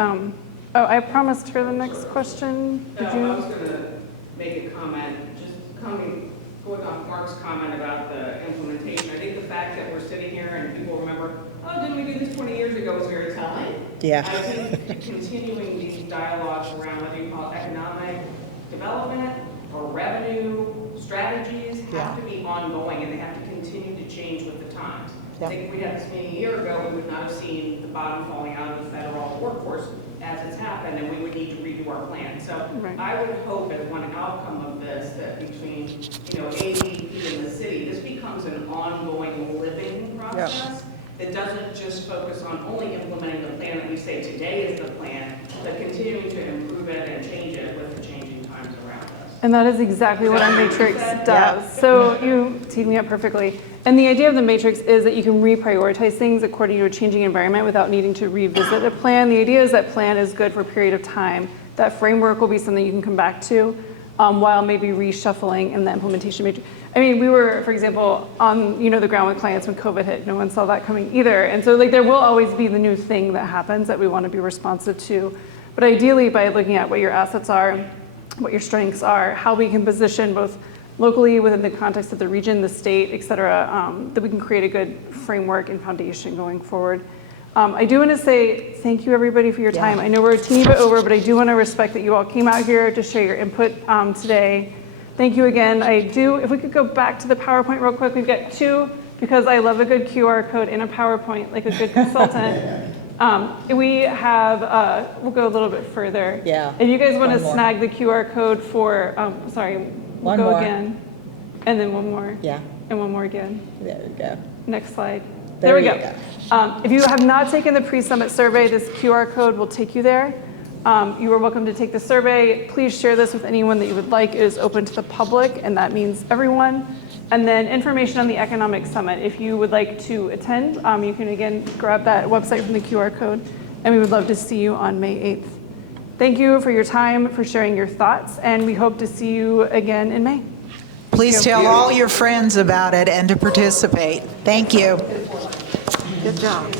I promised her the next question. I was going to make a comment, just going off Mark's comment about the implementation. I think the fact that we're sitting here and people remember, oh, didn't we do this 20 years ago, is very telling. Yeah. I think continuing these dialogues around whether you call it economic development or revenue strategies have to be ongoing, and they have to continue to change with the times. I think if we had this meeting a year ago, we would not have seen the bottom falling out of the federal workforce as it's happened, and we would need to redo our plan. So I would hope as one outcome of this that between ADP and the city, this becomes an ongoing living process that doesn't just focus on only implementing the plan that we say today is the plan, but continuing to improve it and change it with the changing times around us. And that is exactly what our matrix does. So you teed me up perfectly. And the idea of the matrix is that you can reprioritize things according to a changing environment without needing to revisit a plan. The idea is that plan is good for a period of time. That framework will be something you can come back to while maybe reshuffling in the implementation matrix. I mean, we were, for example, on the ground with clients when COVID hit. No one saw that coming either. And so there will always be the new thing that happens that we want to be responsive to. But ideally, by looking at what your assets are, what your strengths are, how we can position both locally within the context of the region, the state, et cetera, that we can create a good framework and foundation going forward. I do want to say thank you, everybody, for your time. I know we're a teeny bit over, but I do want to respect that you all came out here to share your input today. Thank you again. If we could go back to the PowerPoint real quick, we've got two, because I love a good QR code in a PowerPoint, like a good consultant. We have, we'll go a little bit further. Yeah. If you guys want to snag the QR code for, we'll go again. And then one more. Yeah. And one more again. There we go. Next slide. There we go. If you have not taken the pre-summit survey, this QR code will take you there. You are welcome to take the survey. Please share this with anyone that you would like. It is open to the public, and that means everyone. And then information on the Economic Summit. If you would like to attend, you can again grab that website from the QR code, and we would love to see you on May 8th. Thank you for your time, for sharing your thoughts, and we hope to see you again in May. Please tell all your friends about it and to participate. Thank you. Good job.